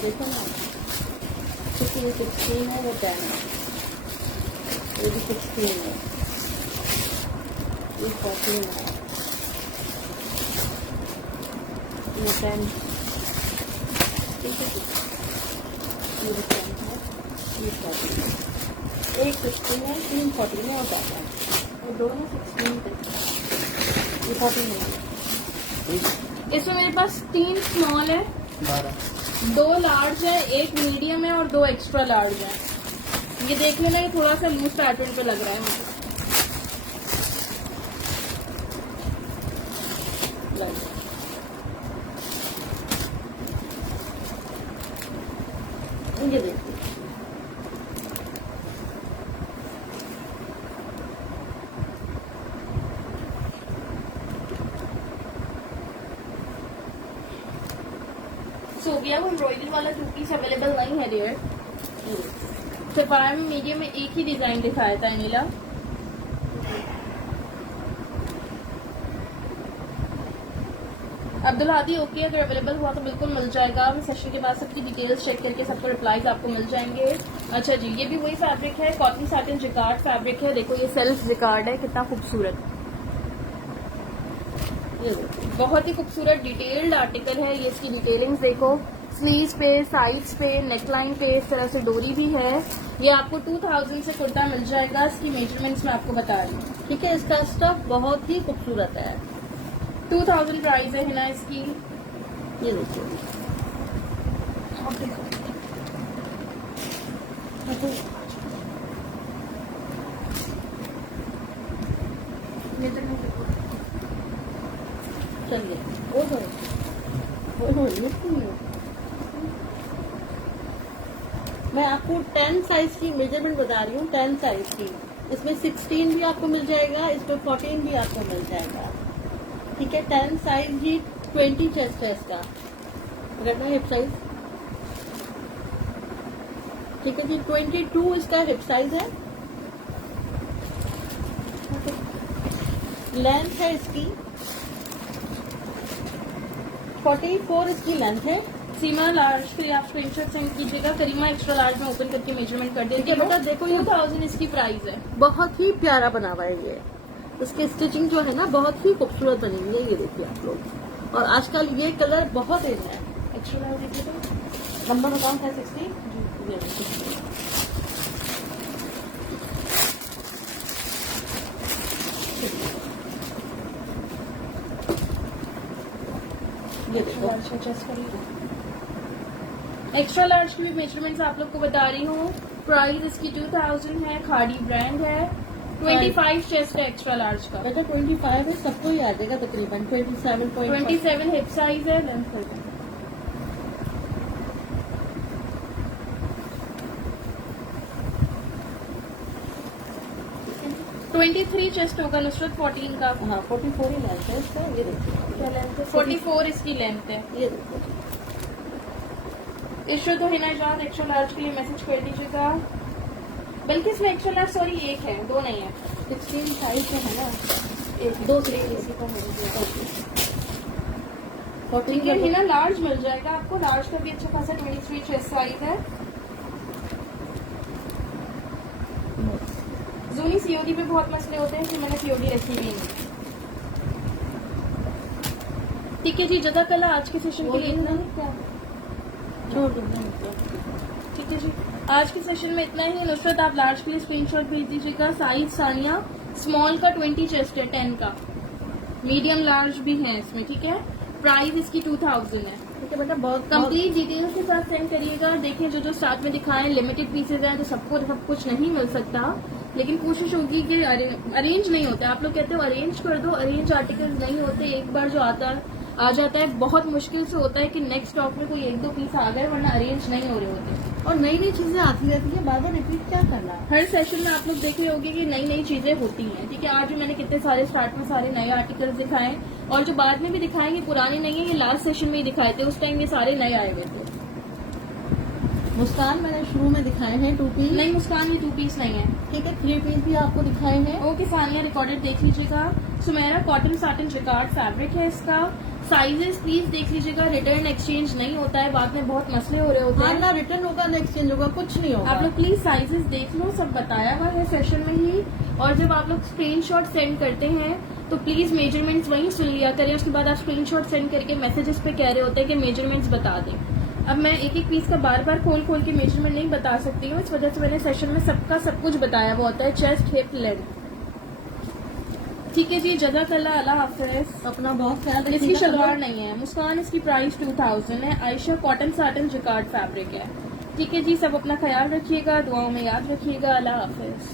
देखो ना, 16 है, वो 10 है, ये भी 16 है, ये 14 है, ये 10, ठीक है, ये भी 10 है, ये 14 है, एक 16 है, 3 14 है और 12 है, और दोनों 16 थे, ये 14 है। इसमें मेरे पास 3 स्मॉल है, 2 लार्ज है, 1 मीडियम है और 2 एक्स्ट्रा लार्ज है। ये देख लेना, ये थोड़ा सा लूज पैटर्न पे लग रहा है मुझे। ये देखिए, सोबिया वो एम्ब्रॉयडरी वाला 2 पीस अवेलेबल नहीं है डियर। सफायर में मीडियम में एक ही डिजाइन दिखाया था अनिला। अब्दुल हादी ओके, अगर अवेलेबल हुआ तो बिल्कुल मिल जाएगा। मैं सेशन के बाद सबकी डिटेल्स चेक करके सबको रिप्लाईज आपको मिल जाएंगे। अच्छा जी, ये भी वही फैब्रिक है, कॉटन साटिन जिकार्ड फैब्रिक है। देखो ये सेल्फ जिकार्ड है, कितना खूबसूरत, ये देखिए, बहुत ही खूबसूरत डिटेल्ड आर्टिकल है। ये इसकी डिटेलिंग्स देखो, स्लीव्स पे, साइड्स पे, नेकलाइन पे इस तरह से डोरी भी है। ये आपको 2000 से कुर्ता मिल जाएगा। इसकी मेजरमेंट्स मैं आपको बता रही हूँ, ठीक है। इसका स्टफ बहुत ही खूबसूरत है। 2000 प्राइस है ना इसकी। ये देखिए, मेजरमेंट देखो। चलिए वो लिखती हूँ। मैं आपको 10 साइज की मेजरमेंट बता रही हूँ, 10 साइज की। इसमें 16 भी आपको मिल जाएगा, इसमें 14 भी आपको मिल जाएगा। ठीक है, 10 साइज ही 20 चेस्ट है इसका, रखना हिप साइज। ठीक है जी, 22 इसका हिप साइज है। लेंथ है इसकी 44 इसकी लेंथ है। सीमा लार्ज के लिए आप स्क्रीनशॉट सेंड कीजिएगा। करीमा एक्स्ट्रा लार्ज में ओपन करके मेजरमेंट कर ठीक देती है हूँ। बेटा, देखो ये 2000 इसकी प्राइस है। बहुत ही प्यारा बना हुआ है ये। इसकी स्टिचिंग जो है ना बहुत ही खूबसूरत बनी हुई है, ये देखिए आप लोग। और आजकल ये कलर बहुत इन है। एक्स्ट्रा लार्ज देखिए तो नंबर बताओ है 60। ये देखो, एक्स्ट्रा लार्ज की भी मेजरमेंट्स आप लोग को बता रही हूँ। प्राइस इसकी 2000 है, खाड़ी ब्रांड है। 25 चेस्ट है एक्स्ट्रा लार्ज का। बेटा 25 है, सबको ही आ जाएगा तकरीबन 27.5। 27 हिप साइज है, लेंथ है। है। 23 चेस्ट होगा नुसरत 14 का। हाँ 44 ही लेंथ है इसका, ये देखिए। क्या लेंथ है? 44 इसकी लेंथ है। ये देखो, इशू तो हिना जान एक्स्ट्रा लार्ज के लिए मैसेज कर दीजिएगा। बल्कि इसमें एक्स्ट्रा लार्ज सॉरी एक है, दो नहीं है। 16 साइज में है ना, एक दो प्लेन सिक्सटीन। इसी का है। 14 ठीक है हिना, लार्ज मिल जाएगा आपको। लार्ज का भी अच्छा खासा 23 चेस्ट साइज है। जूनी सीओडी पे बहुत मसले होते हैं, इसलिए मैंने सीओडी रखी भी नहीं। ठीक है जी, जज़ाकल्लाह। आज के सेशन के लिए इतना ही। क्या छोड़ दो। ठीक है जी, आज के सेशन में इतना ही। नुसरत आप लार्ज के लिए स्क्रीनशॉट भेज दीजिएगा। साइज सानिया स्मॉल का 20 चेस्ट है, 10 का। मीडियम लार्ज भी है इसमें। ठीक है, प्राइस इसकी 2000 है। ठीक है बेटा, बहुत कंप्लीट डिटेल्स के साथ सेंड करिएगा। देखिए जो जो स्टार्ट में दिखाए लिमिटेड पीसेज हैं, तो सबको सब कुछ नहीं मिल सकता, लेकिन कोशिश होगी कि अरेंज नहीं होता। आप लोग कहते हो अरेंज कर दो, अरेंज आर्टिकल्स नहीं होते। एक बार जो आ जाता है, बहुत मुश्किल से होता है कि नेक्स्ट स्टॉक में कोई एक दो पीस आ गए, वरना अरेंज नहीं हो रहे होते। और नई नई चीजें आती रहती है, बार बार रिपीट क्या करना है। हर सेशन में आप लोग देख रहे होंगे कि नई नई चीजें होती हैं। ठीक है, आज भी मैंने कितने सारे स्टार्ट में सारे नए आर्टिकल्स दिखाए, और जो बाद में भी दिखाएंगे पुराने नहीं है। ये लास्ट सेशन में ही दिखाए थे, उस टाइम ये सारे नए आए हुए थे। मुस्कान मैंने शुरू में दिखाए हैं 2 पीस। नहीं, मुस्कान में 2 पीस नहीं है। ठीक है, 3 पीस भी आपको दिखाए हैं। ओके, सानिया रिकॉर्डेड देख लीजिएगा। Sumera cotton satin jacquard fabric है इसका। साइजेस प्लीज देख लीजिएगा। रिटर्न एक्सचेंज नहीं होता है, बाद में बहुत मसले हो रहे होते हाँ, हैं। ना रिटर्न होगा ना एक्सचेंज होगा, कुछ नहीं होगा। आप लोग प्लीज साइजेस देख लो, सब बताया हुआ है सेशन में ही। और जब आप लोग स्क्रीनशॉट सेंड करते हैं तो प्लीज मेजरमेंट्स वहीं सुन लिया करें। उसके बाद आप स्क्रीनशॉट सेंड करके मैसेजेस पे कह रहे होते हैं कि मेजरमेंट्स बता दें। अब मैं एक एक पीस का बार बार खोल खोल के मेजरमेंट नहीं बता सकती हूँ, इस वजह से मैंने सेशन में सबका सब कुछ बताया हुआ होता है, चेस्ट हिप लेंथ। ठीक है जी, जज़ाकल्लाह, अल्लाह हाफिज। अपना बहुत ख्याल रखिएगा। इसकी शलवार नहीं है। मुस्कान इसकी प्राइस 2000 है। Ayesha cotton satin jacquard fabric है। ठीक है जी, सब अपना ख्याल रखिएगा, दुआओं में याद रखिएगा। अल्लाह हाफिज।